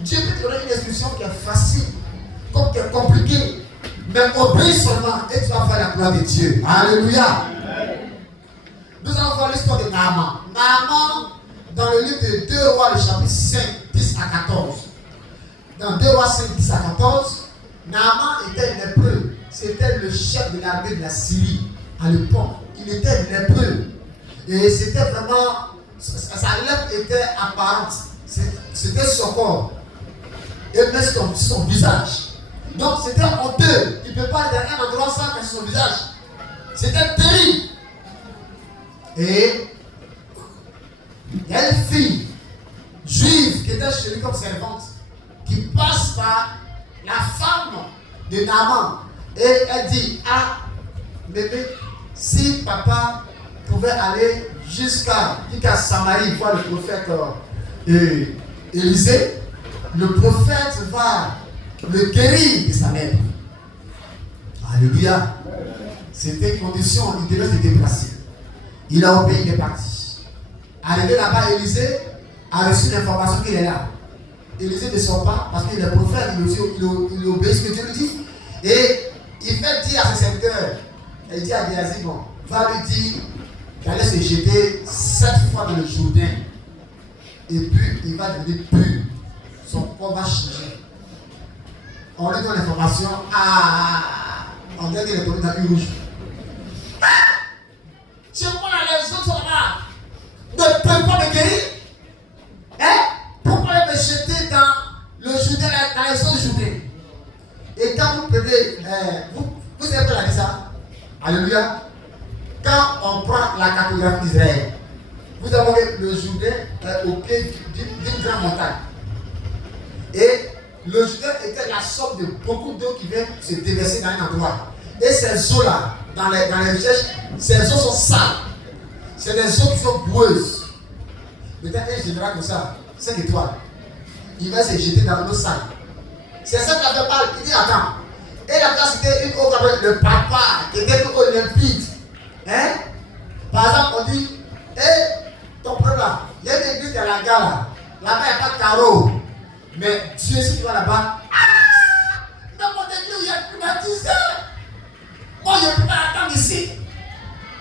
Dieu peut te donner une instruction qui est facile, comme qui est compliquée. Mais obéis seulement et tu vas faire la gloire de Dieu. Alléluia. Nous allons voir l'histoire de Naaman. Naaman, dans le livre de 2 Rois, le chapitre 5, 10 à 14. Dans 2 Rois 5, 10 à 14, Naaman était lépreux. C'était le chef de l'armée de la Syrie à l'époque. Il était lépreux. Et c'était vraiment, sa lèpre était apparente. C'était son corps. Et même son visage. Donc c'était honteux. Il ne peut pas aller dans un endroit sans cacher son visage. C'était terrible. Et il y a une fille juive qui était chez lui comme servante, qui passe par la femme de Naaman. Et elle dit, ah, bébé, si papa pouvait aller jusqu'à Samarie voir le prophète Élisée, le prophète va le guérir de sa lèpre. Alléluia. C'était une condition, il devait se déplacer. Il a obéi, il est parti. Arrivé là-bas, Élisée a reçu l'information qu'il est là. Élisée ne sort pas parce qu'il est prophète, il obéit ce que Dieu lui dit. Et il fait dire à ses serviteurs, il dit à Géasi, bon, va lui dire qu'il allait se jeter 7 fois dans le Jourdain. Et puis il va devenir pur. Son corps va changer. On lui donne l'information, on dirait qu'il est tombé dans une rouge. Chez moi, les autres sont là. Ne peuvent pas me guérir. Pourquoi me jeter dans le Jourdain, dans les eaux du Jourdain? Et quand vous prenez, vous savez pas ça? Alléluia. Quand on prend la cartographie d'Israël, vous avez le Jourdain au pied d'une grande montagne. Et le Jourdain était la somme de beaucoup d'eau qui vient se déverser dans un endroit. Et ces eaux-là, dans les recherches, ces eaux sont sales. C'est des eaux qui sont boueuses. Peut-être un général comme ça, 5 étoiles. Il va se jeter dans l'eau sale. C'est ça qui a fait mal. Il dit attends. Et la place c'était une eau comme le papa, qui était une eau limpide. Hein? Par exemple, on dit, ton problème là, il y a une église de la gare là. Là-bas, il n'y a pas de carreau. Mais Dieu, si tu vas là-bas, dans mon église, il y a climatisé. Moi, je ne peux pas attendre ici.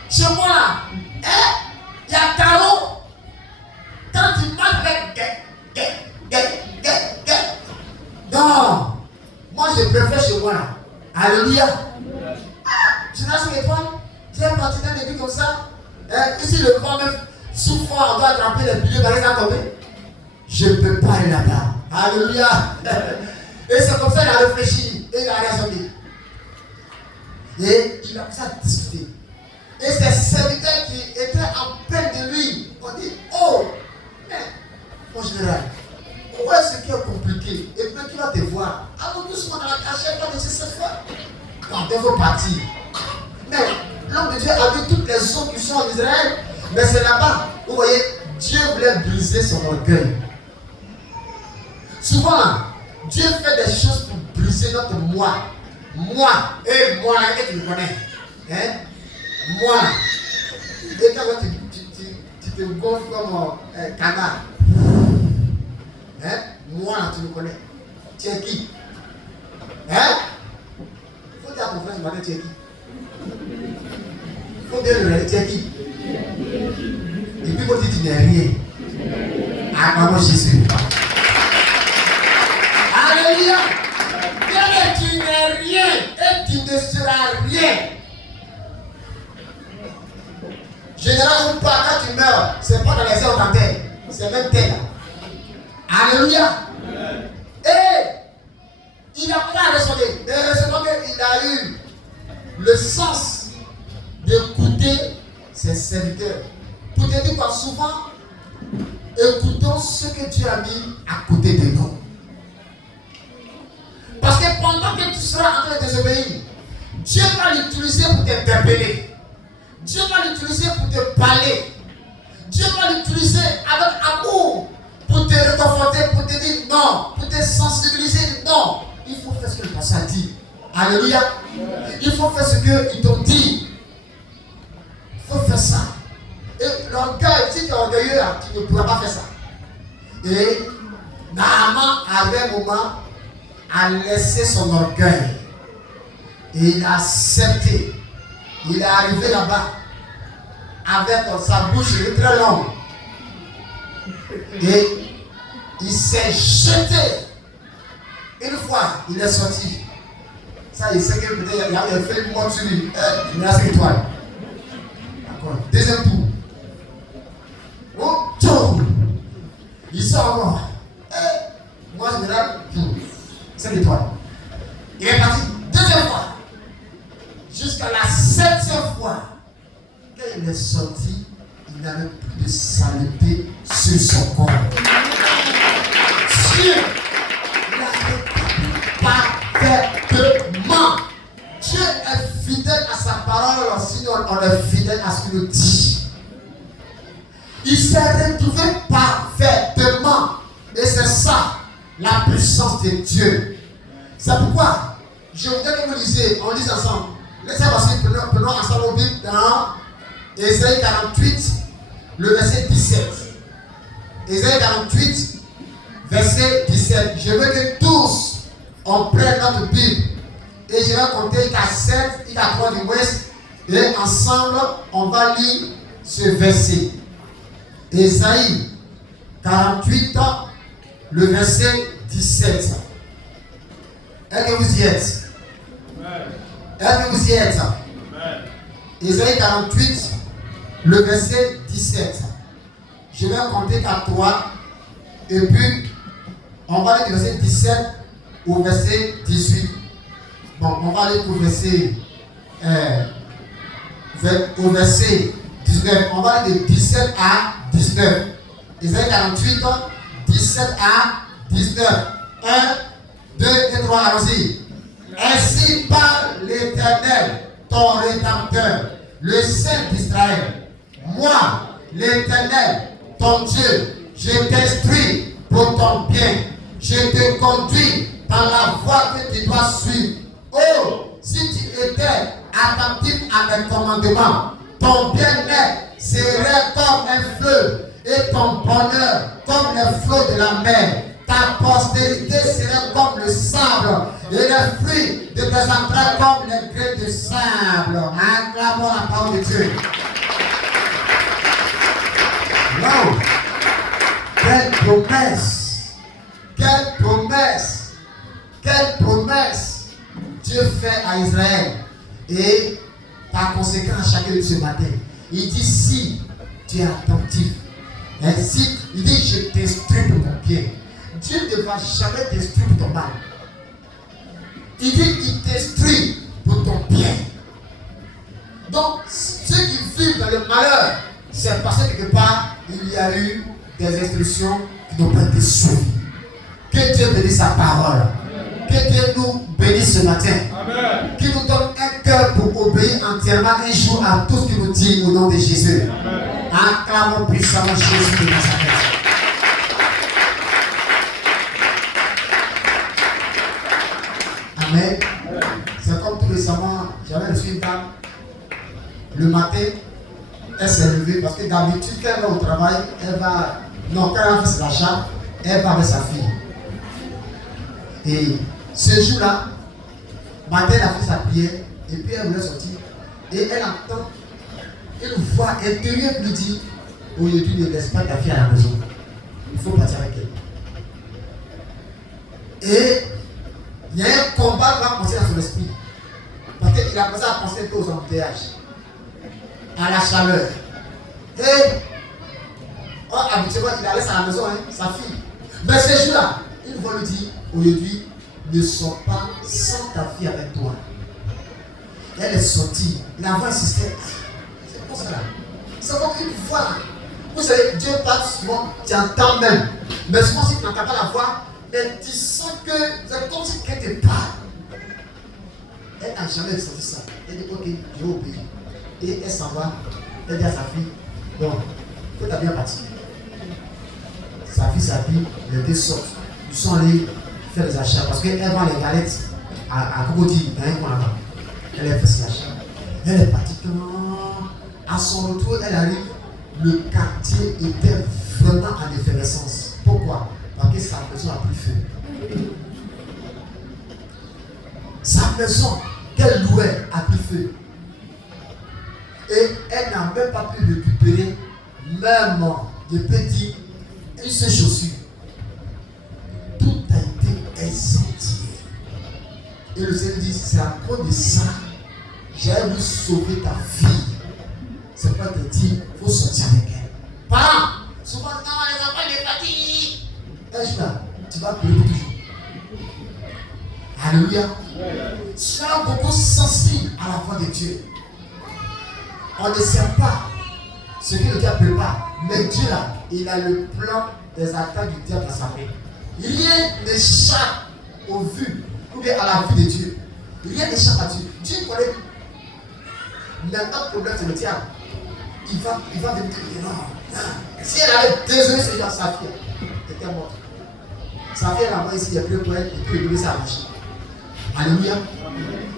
Chez moi là, il y a carreau. Quand tu marches avec non, moi je préfère chez moi là. Alléluia. Je n'ai pas étoile. J'ai parti dans l'église comme ça. Ici le vent même souffle fort, on doit attraper les piliers, par exemple tomber. Je ne peux pas aller là-bas. Alléluia. Et c'est comme ça qu'il a réfléchi et il a raisonné. Et il a commencé à discuter. Et ces serviteurs qui étaient en peine de lui, on dit, oh, mais mon général, pourquoi est-ce qui est compliqué? Et puis qui va te voir? Allons doucement dans la cachette, pas de cette fois. Quand il faut partir. Mais l'homme de Dieu a vu toutes les eaux qui sont en Israël. Mais c'est là-bas, vous voyez, Dieu voulait briser son orgueil. Souvent, Dieu fait des choses pour briser notre moi. Moi, et moi, là, tu me connais. Hein? Moi. Et quand tu te gonfles comme un canard. Hein? Moi, là, tu me connais. Tu es qui? Hein? Il faut dire à ton frère ce matin, tu es qui? Il faut dire le réel, tu es qui? Et puis, quand tu n'es rien. Ah, maman Jésus. Alléluia. Bien que tu n'es rien et tu ne seras rien. Généralement, pas quand tu meurs, c'est pas dans les airs en terre, c'est même terre. Alléluia. Et il a pas raisonné. Mais raisonnant qu'il a eu le sens d'écouter ses serviteurs. Pour te dire quoi, souvent, écoutons ce que Dieu a mis à côté de nous. Parce que pendant que tu seras en train de désobéir, Dieu va l'utiliser pour t'interpeller. Dieu va l'utiliser pour te parler. Dieu va l'utiliser avec amour pour te réconforter, pour te dire non, pour te sensibiliser. Non, il faut faire ce que le pasteur a dit. Alléluia. Il faut faire ce qu'ils t'ont dit. Il faut faire ça. Et l'orgueil, si tu es orgueilleux, tu ne pourras pas faire ça. Et Naaman avait un moment à laisser son orgueil. Et il a accepté. Il est arrivé là-bas avec sa bouche très longue. Et il s'est jeté. Une fois, il est sorti. Ça, il sait que peut-être il a fait une mort sur lui. Il a 5 étoiles. D'accord. Deuxième tour. Oh, tchou. Il sort encore. Moi, je me dis, 5 étoiles. Il est parti. Deuxième fois. Jusqu'à la 7e fois. Quand il est sorti, il n'avait plus de saleté sur son corps. Dieu l'avait parfaitement. Dieu est fidèle à sa parole, sinon on est fidèle à ce qu'il nous dit. Il s'est retrouvé parfaitement. Et c'est ça, la puissance de Dieu. C'est pourquoi je voudrais que vous lisiez, on lise ensemble. Laissez-moi passer, prenons ensemble au Bible dans Ésaïe 48, le verset 17. Ésaïe 48, verset 17. Je veux que tous on prenne notre Bible. Et je vais compter jusqu'à 7, jusqu'à 3 du moins. Et ensemble, on va lire ce verset. Ésaïe 48, le verset 17. Est-ce que vous y êtes? Est-ce que vous y êtes? Ésaïe 48, le verset 17. Je vais compter à 3. Et puis, on va aller du verset 17 au verset 18. Bon, on va aller au verset 19. On va aller de 17 à 19. Ésaïe 48, 17 à 19. 1, 2 et 3, allons-y. Ainsi parle l'Éternel. l'Éternel, ton Rédempteur, le Saint d'Israël. Moi, l'Éternel, ton Dieu, je t'instruis pour ton bien. Je te conduis dans la voie que tu dois suivre. Oh, si tu étais attentif à mes commandements, ton bien-être serait comme un fleuve et ton bonheur comme les flots de la mer. Ta postérité serait comme le sable et les fruits de tes entrailles comme les grains de sable. Acclamons la parole de Dieu. Wow! Quelle promesse! Quelle promesse! Quelle promesse Dieu fait à Israël. Et par conséquent, à chacun de ce matin, il dit si tu es attentif, ainsi, il dit je t'instruis pour ton bien. Dieu ne va jamais t'instruire pour ton mal. Il dit il t'instruit pour ton bien. Donc, ceux qui vivent dans le malheur, c'est parce que quelque part, il y a eu des instructions qui n'ont pas été suivies. Que Dieu bénisse sa parole. Que Dieu nous bénisse ce matin. Amen. Qu'il nous donne un cœur pour obéir entièrement un jour à tout ce qu'il nous dit au nom de Jésus. Acclamons puissamment Jésus de Nazareth. Amen. C'est comme tout récemment, j'avais reçu une dame. Le matin, elle s'est levée parce que d'habitude, quand elle va au travail, elle va. Non, quand elle a fait ses achats, elle va avec sa fille. Et ce jour-là, matin, elle a fait sa prière et puis elle voulait sortir. Et elle entend une voix intérieure qui lui dit aujourd'hui, ne laisse pas ta fille à la maison. Il faut partir avec elle. Et il y a un combat qui va commencer dans son esprit. Parce qu'il a commencé à penser un peu aux embouteillages, à la chaleur. Et habituellement, il la laisse à la maison, hein, sa fille. Mais ce jour-là, une voix lui dit aujourd'hui, ne sors pas sans ta fille avec toi. Elle est sortie. La voix insistait. C'est quoi ça là? C'est comme une voix. Vous savez, Dieu parle souvent, tu entends même. Mais souvent, si tu n'entends pas la voix, mais tu sens que c'est comme si quelqu'un te parle. Elle n'a jamais senti ça. Elle dit, ok, je vais obéir. Et elle s'en va. Elle dit à sa fille, bon, toi t'as bien parti. Sa fille s'habille, les deux sortent. Ils sont allés faire des achats parce qu'elle vend les galettes à Cocody, dans un coin là-bas. Elle a fait ses achats. Elle est partie. À son retour, elle arrive. Le quartier était vraiment en effervescence. Pourquoi? Parce que sa maison a pris feu. Sa maison qu'elle louait a pris feu. Et elle n'a même pas pu récupérer même des petits une seule chaussure. Tout a été incendié. Et le Seigneur dit, c'est à cause de ça, j'ai voulu sauver ta fille. C'est pas te dire, il faut sortir avec elle. Parents, souvent, non, les enfants, les fatigues. Un jour là, tu vas pleurer toujours. Alléluia. Sois beaucoup sensible à la voix de Dieu. On ne sait pas ce que le diable prépare. Mais Dieu là, il a le plan des attaques du diable dans sa main. Rien n'échappe aux vues ou bien à la vue de Dieu. Rien n'échappe à Dieu. Dieu connaît. Notre problème, c'est le diable. Il va venir dire non. Si elle avait désolé ce genre, sa fille était morte. Sa fille, elle a envoyé ici, il y a plus pour elle, et puis elle sa machine. Alléluia.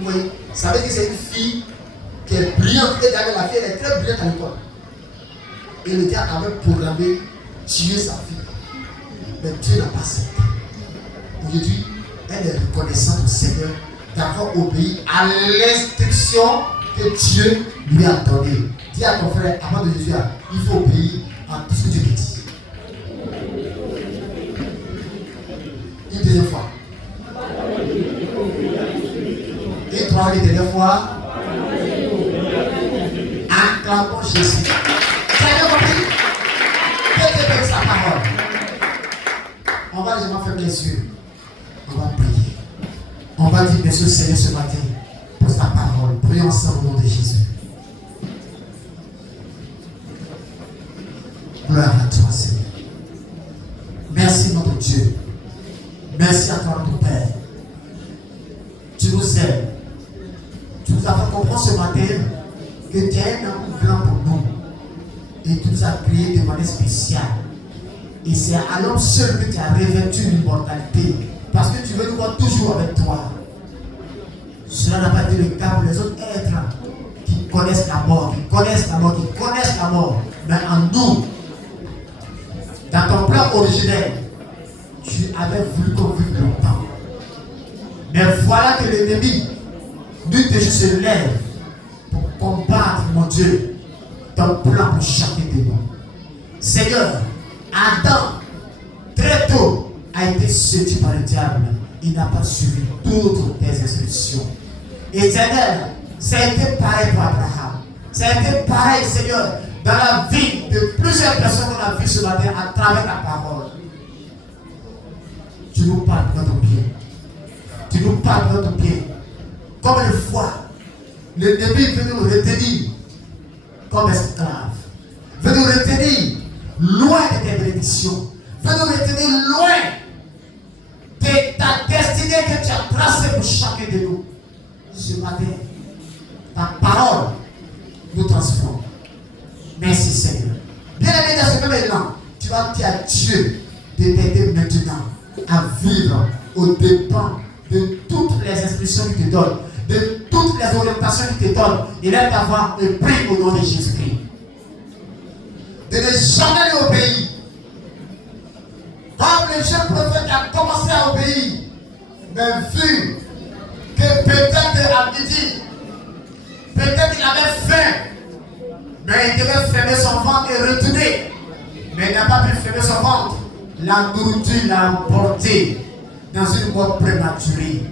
Oui. Ça veut dire que c'est une fille qui est brillante. Et d'ailleurs, la fille, elle est très brillante à l'école. Et le diable avait programmé tuer sa fille. Mais Dieu n'a pas accepté. Aujourd'hui, elle est reconnaissante au Seigneur d'avoir obéi à l'instruction que Dieu lui a donnée. Dis à ton frère, avant de Jésus, il faut obéir à tout ce que Dieu te dit. Une deuxième fois. Et troisième et dernière fois. Acclamons Jésus. Tu as bien compris? Dieu te donne sa parole. On va légèrement fermer les yeux. On va prier. On va dire, Monsieur le Seigneur, ce matin, pour sa parole. Prions ensemble au nom de Jésus. Gloire à toi, Seigneur. Merci, notre Dieu. Merci à toi, notre Père. Tu nous aimes. Tu nous avons compris ce matin que tu as un amour grand pour nous. Et tu nous as créés de manière spéciale. Et c'est à l'homme seul que tu as revêtu l'immortalité. Parce que tu veux nous voir toujours avec toi. Cela n'a pas été le cas pour les autres êtres qui connaissent la mort, qui connaissent la mort. Mais en nous, dans ton plan originel, tu avais voulu qu'on vive longtemps. Mais voilà que l'ennemi, lui de se lève pour combattre, mon Dieu, ton plan pour chacun de nous. Seigneur, Adam, très tôt, a été séduit par le diable. Il n'a pas suivi toutes tes instructions. Éternel, ça a été pareil pour Abraham. Ça a été pareil, Seigneur, dans la vie de plusieurs personnes qu'on a vues ce matin à travers ta parole. Tu nous parles de notre bien. Tu nous parles de notre bien. Comme une fois, l'ennemi veut nous retenir comme esclaves. Veut nous retenir loin de tes bénédictions. Veut nous retenir loin de ta destinée que tu as tracée pour chacun de nous. Ce matin, ta parole nous transforme. Merci Seigneur. Bien aimé, dans ce même élan, tu vas dire à Dieu de t'aider maintenant à vivre aux dépens de toutes les instructions qu'il te donne, de toutes les orientations qu'il te donne. Il est d'avoir le prix au nom de Jésus-Christ. De ne jamais lui obéir. Comme le jeune prophète a commencé à obéir, mais vu que peut-être à midi, peut-être qu'il avait faim, mais il devait fermer son ventre et retourner. Mais il n'a pas pu fermer son ventre. La nourriture l'a emporté dans une mort prématurée.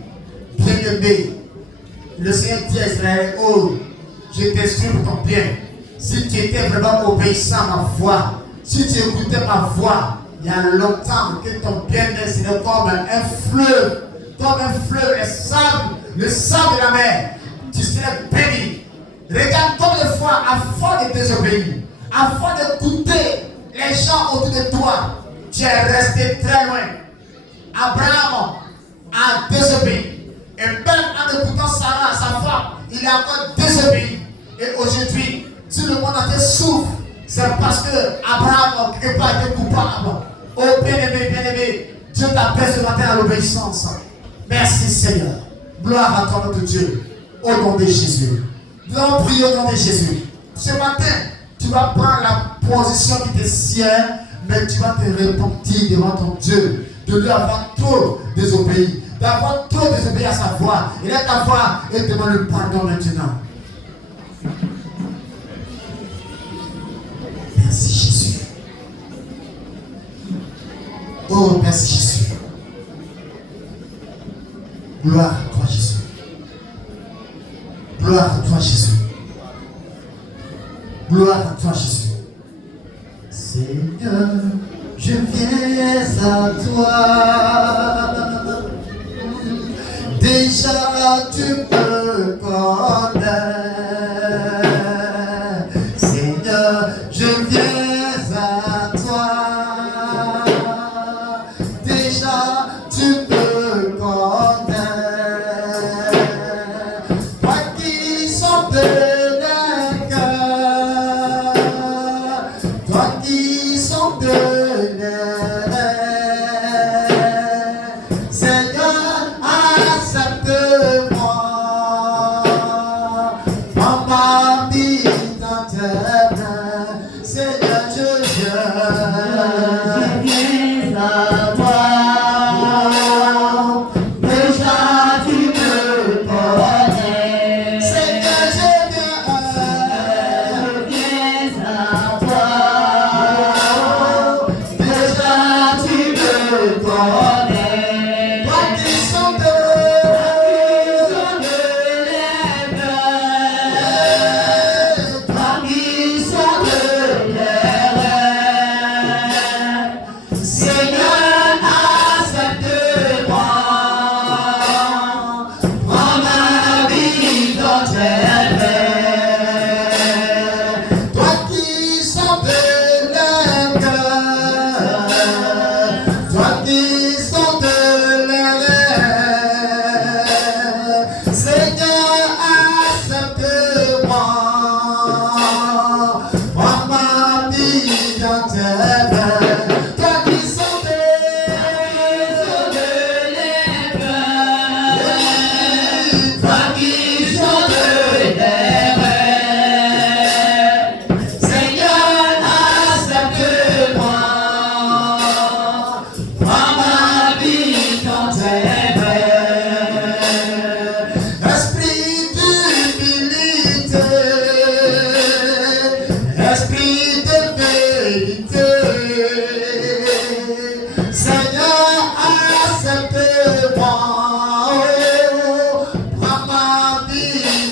Bien-aimé, le Seigneur dit à Israël, oh, je t'instruis pour ton bien. Si tu étais vraiment obéissant à ma voix, si tu écoutais ma voix, il y a longtemps que ton bien-être serait comme un fleuve, le sable de la mer. Tu serais béni. Regarde combien de fois, afin de désobéir, afin d'écouter les gens autour de toi, tu es resté très loin. Abraham a désobéi. Et même en écoutant Sarah, sa femme, il a encore désobéi. Et aujourd'hui, si le monde entier souffre, c'est parce que Abraham n'a pas été coupable. Oh bien-aimé, Dieu t'appelle ce matin à l'obéissance. Merci Seigneur. Gloire à toi notre Dieu. Au nom de Jésus. Nous allons prier au nom de Jésus. Ce matin, tu vas prendre la position qui te sienne, mais tu vas te repentir devant ton Dieu de lui avoir trop désobéi, d'avoir trop désobéi à sa voix. Il est ta voix et demande le pardon maintenant. Merci Jésus. Oh, merci Jésus. Gloire à toi Jésus. Gloire à toi Jésus. Gloire à toi Jésus. Seigneur, je viens à toi. Déjà tu me connais. Seigneur, je viens à toi. Déjà tu me connais. Toi qui sondes les cœurs, toi qui sondes les rêves, Seigneur, accepte-moi. Prends ma vie dans tes mains, Seigneur, je viens à toi. Déjà tu me connais. Seigneur, je viens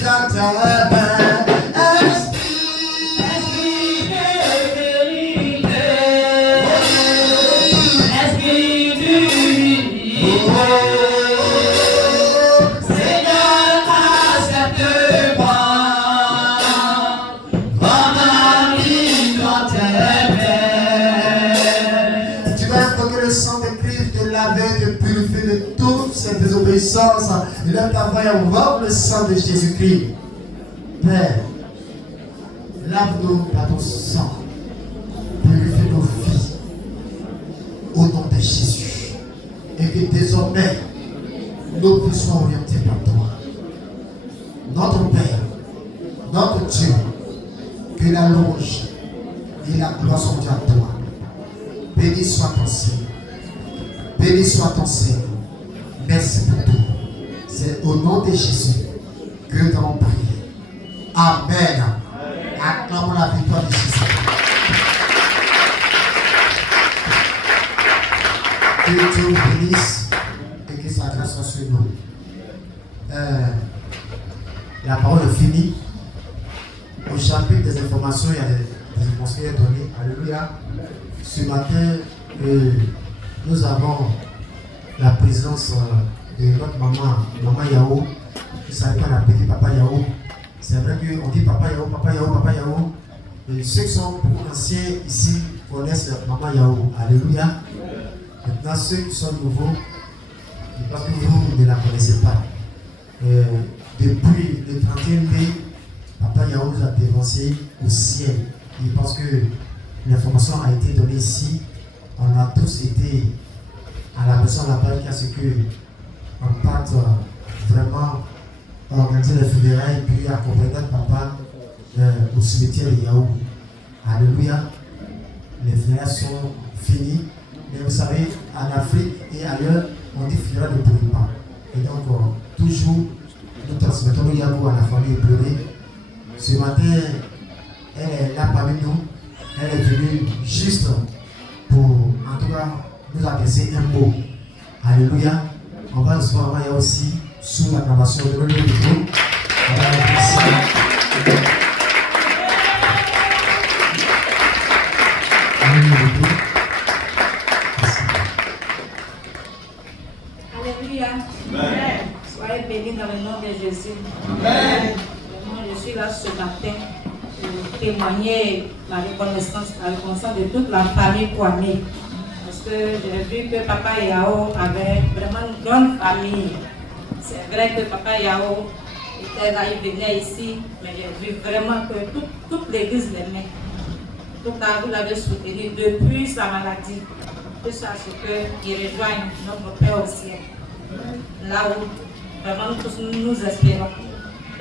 dans tes mains. Esprit de vérité, esprit d'unité, Seigneur, accepte-moi, comme ami dans tes mains. Tu vas invoquer le sang de Christ, te laver, te purifier de toute cette désobéissance. Lève ta voix et invoque le sang de Jésus-Christ. Père, lave-nous par ton sang. Purifie nos vies. Au nom de Jésus. Et que désormais, nos vies soient orientées par toi. Notre Père, notre Dieu, que la louange et la gloire sont à toi. Béni soit ton Seigneur. Béni soit ton Seigneur. Merci pour tout. C'est au nom de Jésus que nous avons prié. Amen. Acclamons la victoire de Jésus. Que Dieu vous bénisse et que sa grâce soit sur nous. La parole est finie. Au chapitre des informations, il y a des informations qui sont données. Alléluia. Ce matin, nous avons la présence de notre maman Yao. Vous savez pas la petite papa Yao. C'est vrai qu'on dit papa Yao, papa Yao, papa Yao. Et ceux qui sont plus anciens ici connaissent maman Yao. Alléluia. Maintenant, ceux qui sont nouveaux, parce que vous ne la connaissez pas. Depuis le 31 mai, papa Yao nous a dévancé au ciel. Et parce que l'information a été donnée ici, on a tous été à la maison là-bas à ce qu'on parte vraiment organiser les funérailles et puis accompagner papa au cimetière de Yao. Alléluia. Les funérailles sont finies. Mais vous savez, en Afrique et ailleurs, on dit funérailles ne brûlent pas. Et donc, toujours, nous transmettons le Yao à la famille pleurée. Ce matin, elle est là parmi nous. Elle est venue juste pour, en tout cas, nous adresser un mot. Alléluia. On va recevoir Maya aussi sous l'acclamation de l'honneur de Dieu. On va l'adresser. Alléluia. Amen. Soyez bénis dans le nom de Jésus. Amen. Vraiment, je suis là ce matin pour témoigner la reconnaissance de toute la famille Kwame. Parce que j'ai vu que Papa Yao avait vraiment une grande famille. C'est vrai que Papa Yao était là, il venait ici, mais j'ai vu vraiment que toute l'église l'aimait. En tout cas, vous l'avez soutenu depuis sa maladie, jusqu'à ce qu'il rejoigne notre Père au ciel. Là où vraiment tous nous espérons.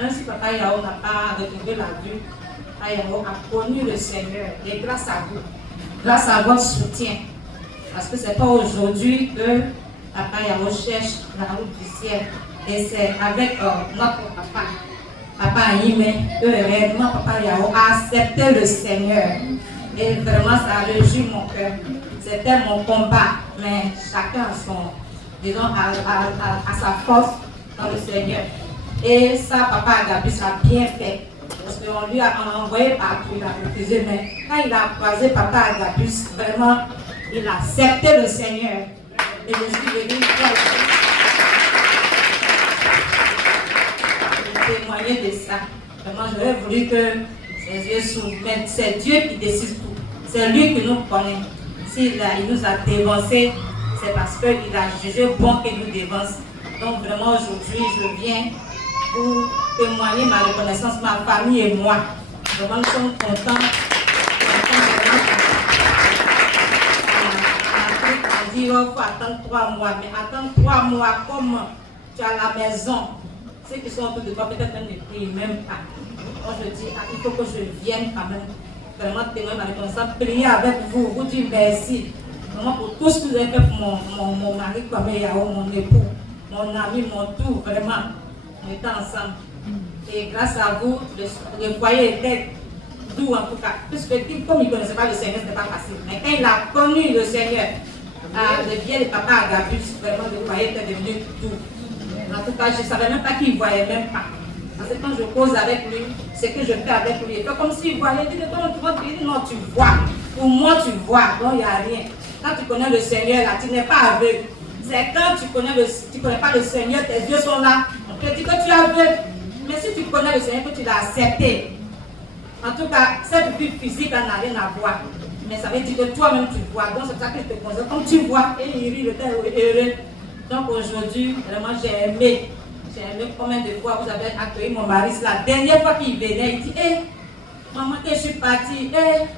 Même si Papa Yao n'a pas retrouvé la vue, Papa Yao a connu le Seigneur et grâce à vous, grâce à votre soutien. Parce que ce n'est pas aujourd'hui que Papa Yao cherche la route du ciel. Et c'est avec notre papa, Papa Aïme, que réellement Papa Yao a accepté le Seigneur. Et vraiment, ça a réjoui mon cœur. C'était mon combat, mais chacun a son, disons, à sa force dans le Seigneur. Et ça, Papa Agabus a bien fait. Parce qu'on lui a envoyé partout, il a refusé. Mais quand il a croisé Papa Agabus, vraiment, il a accepté le Seigneur. Et je suis venu témoigner de ça. Vraiment, j'aurais voulu que ses yeux s'ouvrent. Mais c'est Dieu qui décide tout. C'est lui qui nous connaît. S'il nous a dévancés, c'est parce qu'il a jugé bon qu'il nous dévance. Donc vraiment, aujourd'hui, je viens pour témoigner ma reconnaissance, ma famille et moi. Vraiment, nous sommes contents. On dit, il faut attendre 3 mois. Mais attendre 3 mois, comme tu as la maison, ceux qui sont autour de toi, peut-être même ne prient même pas. Moi, je dis, il faut que je vienne quand même. Vraiment témoigner ma reconnaissance, prier avec vous, vous dire merci. Vraiment pour tout ce que vous avez fait pour mon mari, comme Yao, mon époux, mon ami, mon tout, vraiment, on était ensemble. Et grâce à vous, le foyer était doux en tout cas. Puisque comme il ne connaissait pas le Seigneur, ce n'était pas facile. Mais quand il a connu le Seigneur, le bien de Papa Agabus, vraiment le foyer était devenu doux. En tout cas, je ne savais même pas qu'il ne voyait même pas. Parce que quand je cause avec lui, c'est que je fais avec lui. C'est comme s'il voyait, il dit, non, tu vois. Pour moi, tu vois. Donc, il n'y a rien. Quand tu connais le Seigneur, là, tu n'es pas aveugle. C'est quand tu connais pas le Seigneur, tes yeux sont là. On te dit que tu es aveugle. Mais si tu connais le Seigneur, que tu l'as accepté. En tout cas, cette vie physique n'a rien à voir. Mais ça veut dire que toi-même tu vois. Donc c'est pour ça que je te conseille. Comme tu vois, et il rit, le temps est heureux. Donc aujourd'hui, vraiment j'ai aimé. J'ai aimé combien de fois vous avez accueilli mon mari. C'est la dernière fois qu'il venait, il dit, maman, que je suis partie.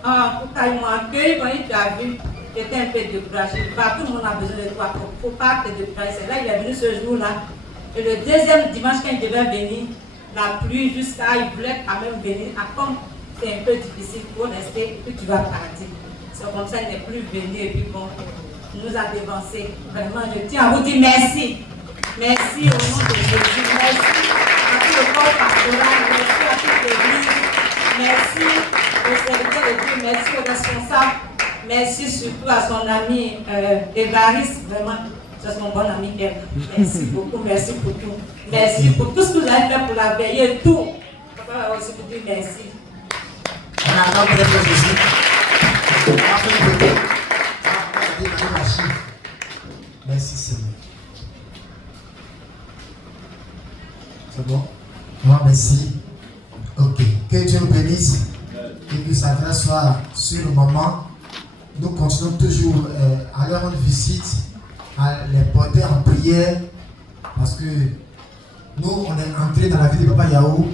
Pourquoi ils m'ont accueilli quand il t'a vu? J'étais un peu découragée. Tout le monde a besoin de toi. Il ne faut pas te décourager. C'est là qu'il est venu ce jour-là. Et le deuxième dimanche, quand il devait venir, la pluie jusqu'à, il voulait quand même venir. Comme c'est un peu difficile pour rester, puis tu vas partir. C'est comme ça, il n'est plus venu. Et puis bon, il nous a dévancé. Vraiment, je tiens à vous dire merci. Merci au nom de Jésus. Merci à tout le corps pastoral. Merci à toute l'église. Merci aux serviteurs de Dieu. Merci aux responsables. Merci surtout à son ami Évariste. Vraiment, c'est mon bon ami Eve. Merci beaucoup. Merci pour tout. Merci pour tout ce que vous avez fait pour la veiller. Tout. Papa va aussi vous dire merci. On attend pour le Jésus. Merci Seigneur. C'est bon? Non, merci. Ok. Que Dieu nous bénisse et que sa grâce soit sur le moment. Nous continuons toujours à leur rendre visite, à les porter en prière parce que nous, on est entré dans la vie de Papa Yao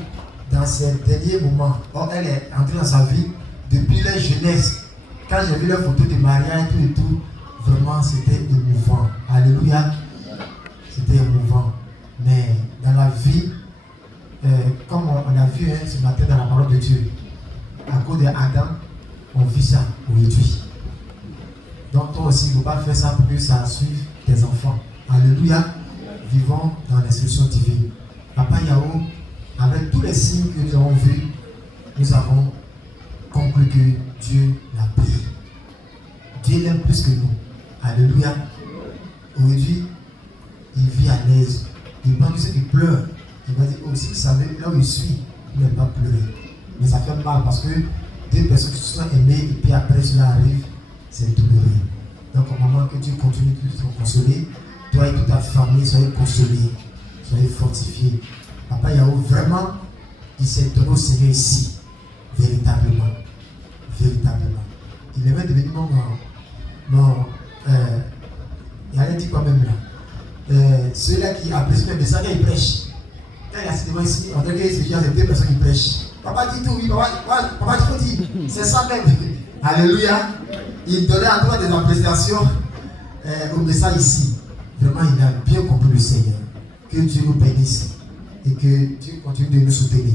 dans ces derniers moments. Or, elle est entrée dans sa vie depuis la jeunesse. Quand j'ai vu leurs photos de mariage et tout, vraiment c'était émouvant. Alléluia. C'était émouvant. Mais dans la vie, comme on a vu ce matin dans la parole de Dieu, à cause d'Adam, on vit ça aujourd'hui. Donc toi aussi, il ne faut pas faire ça pour que ça suive tes enfants. Alléluia. Vivons dans l'instruction divine. Papa Yao, avec tous les signes que nous avons vus, nous avons conclu que Dieu l'a payé. Dieu l'aime plus que nous. Alléluia. Aujourd'hui, il vit à l'aise. Il pense que ceux qui pleurent, il va dire, oh, si vous savez, là où je suis, il n'aime pas pleurer. Mais ça fait mal parce que deux personnes qui se sont aimées et puis après cela arrive, c'est douloureux. Donc, maman, que Dieu continue de te consoler. Toi et toute ta famille, soyez consolés, soyez fortifiés. Papa Yao, vraiment, il s'est donné au Seigneur ici, véritablement. Véritablement. Il est même devenu il allait dire quoi même là. Celui-là qui apprécie le message, il prêche. Quand il est assis devant ici, on dirait que c'est deux personnes qui prêchent. Papa dit tout, oui, papa il faut dire. C'est ça même. Alléluia. Il donnait à toi des appréciations au message ici. Vraiment, il a bien compris le Seigneur. Que Dieu nous bénisse et que Dieu continue de nous soutenir.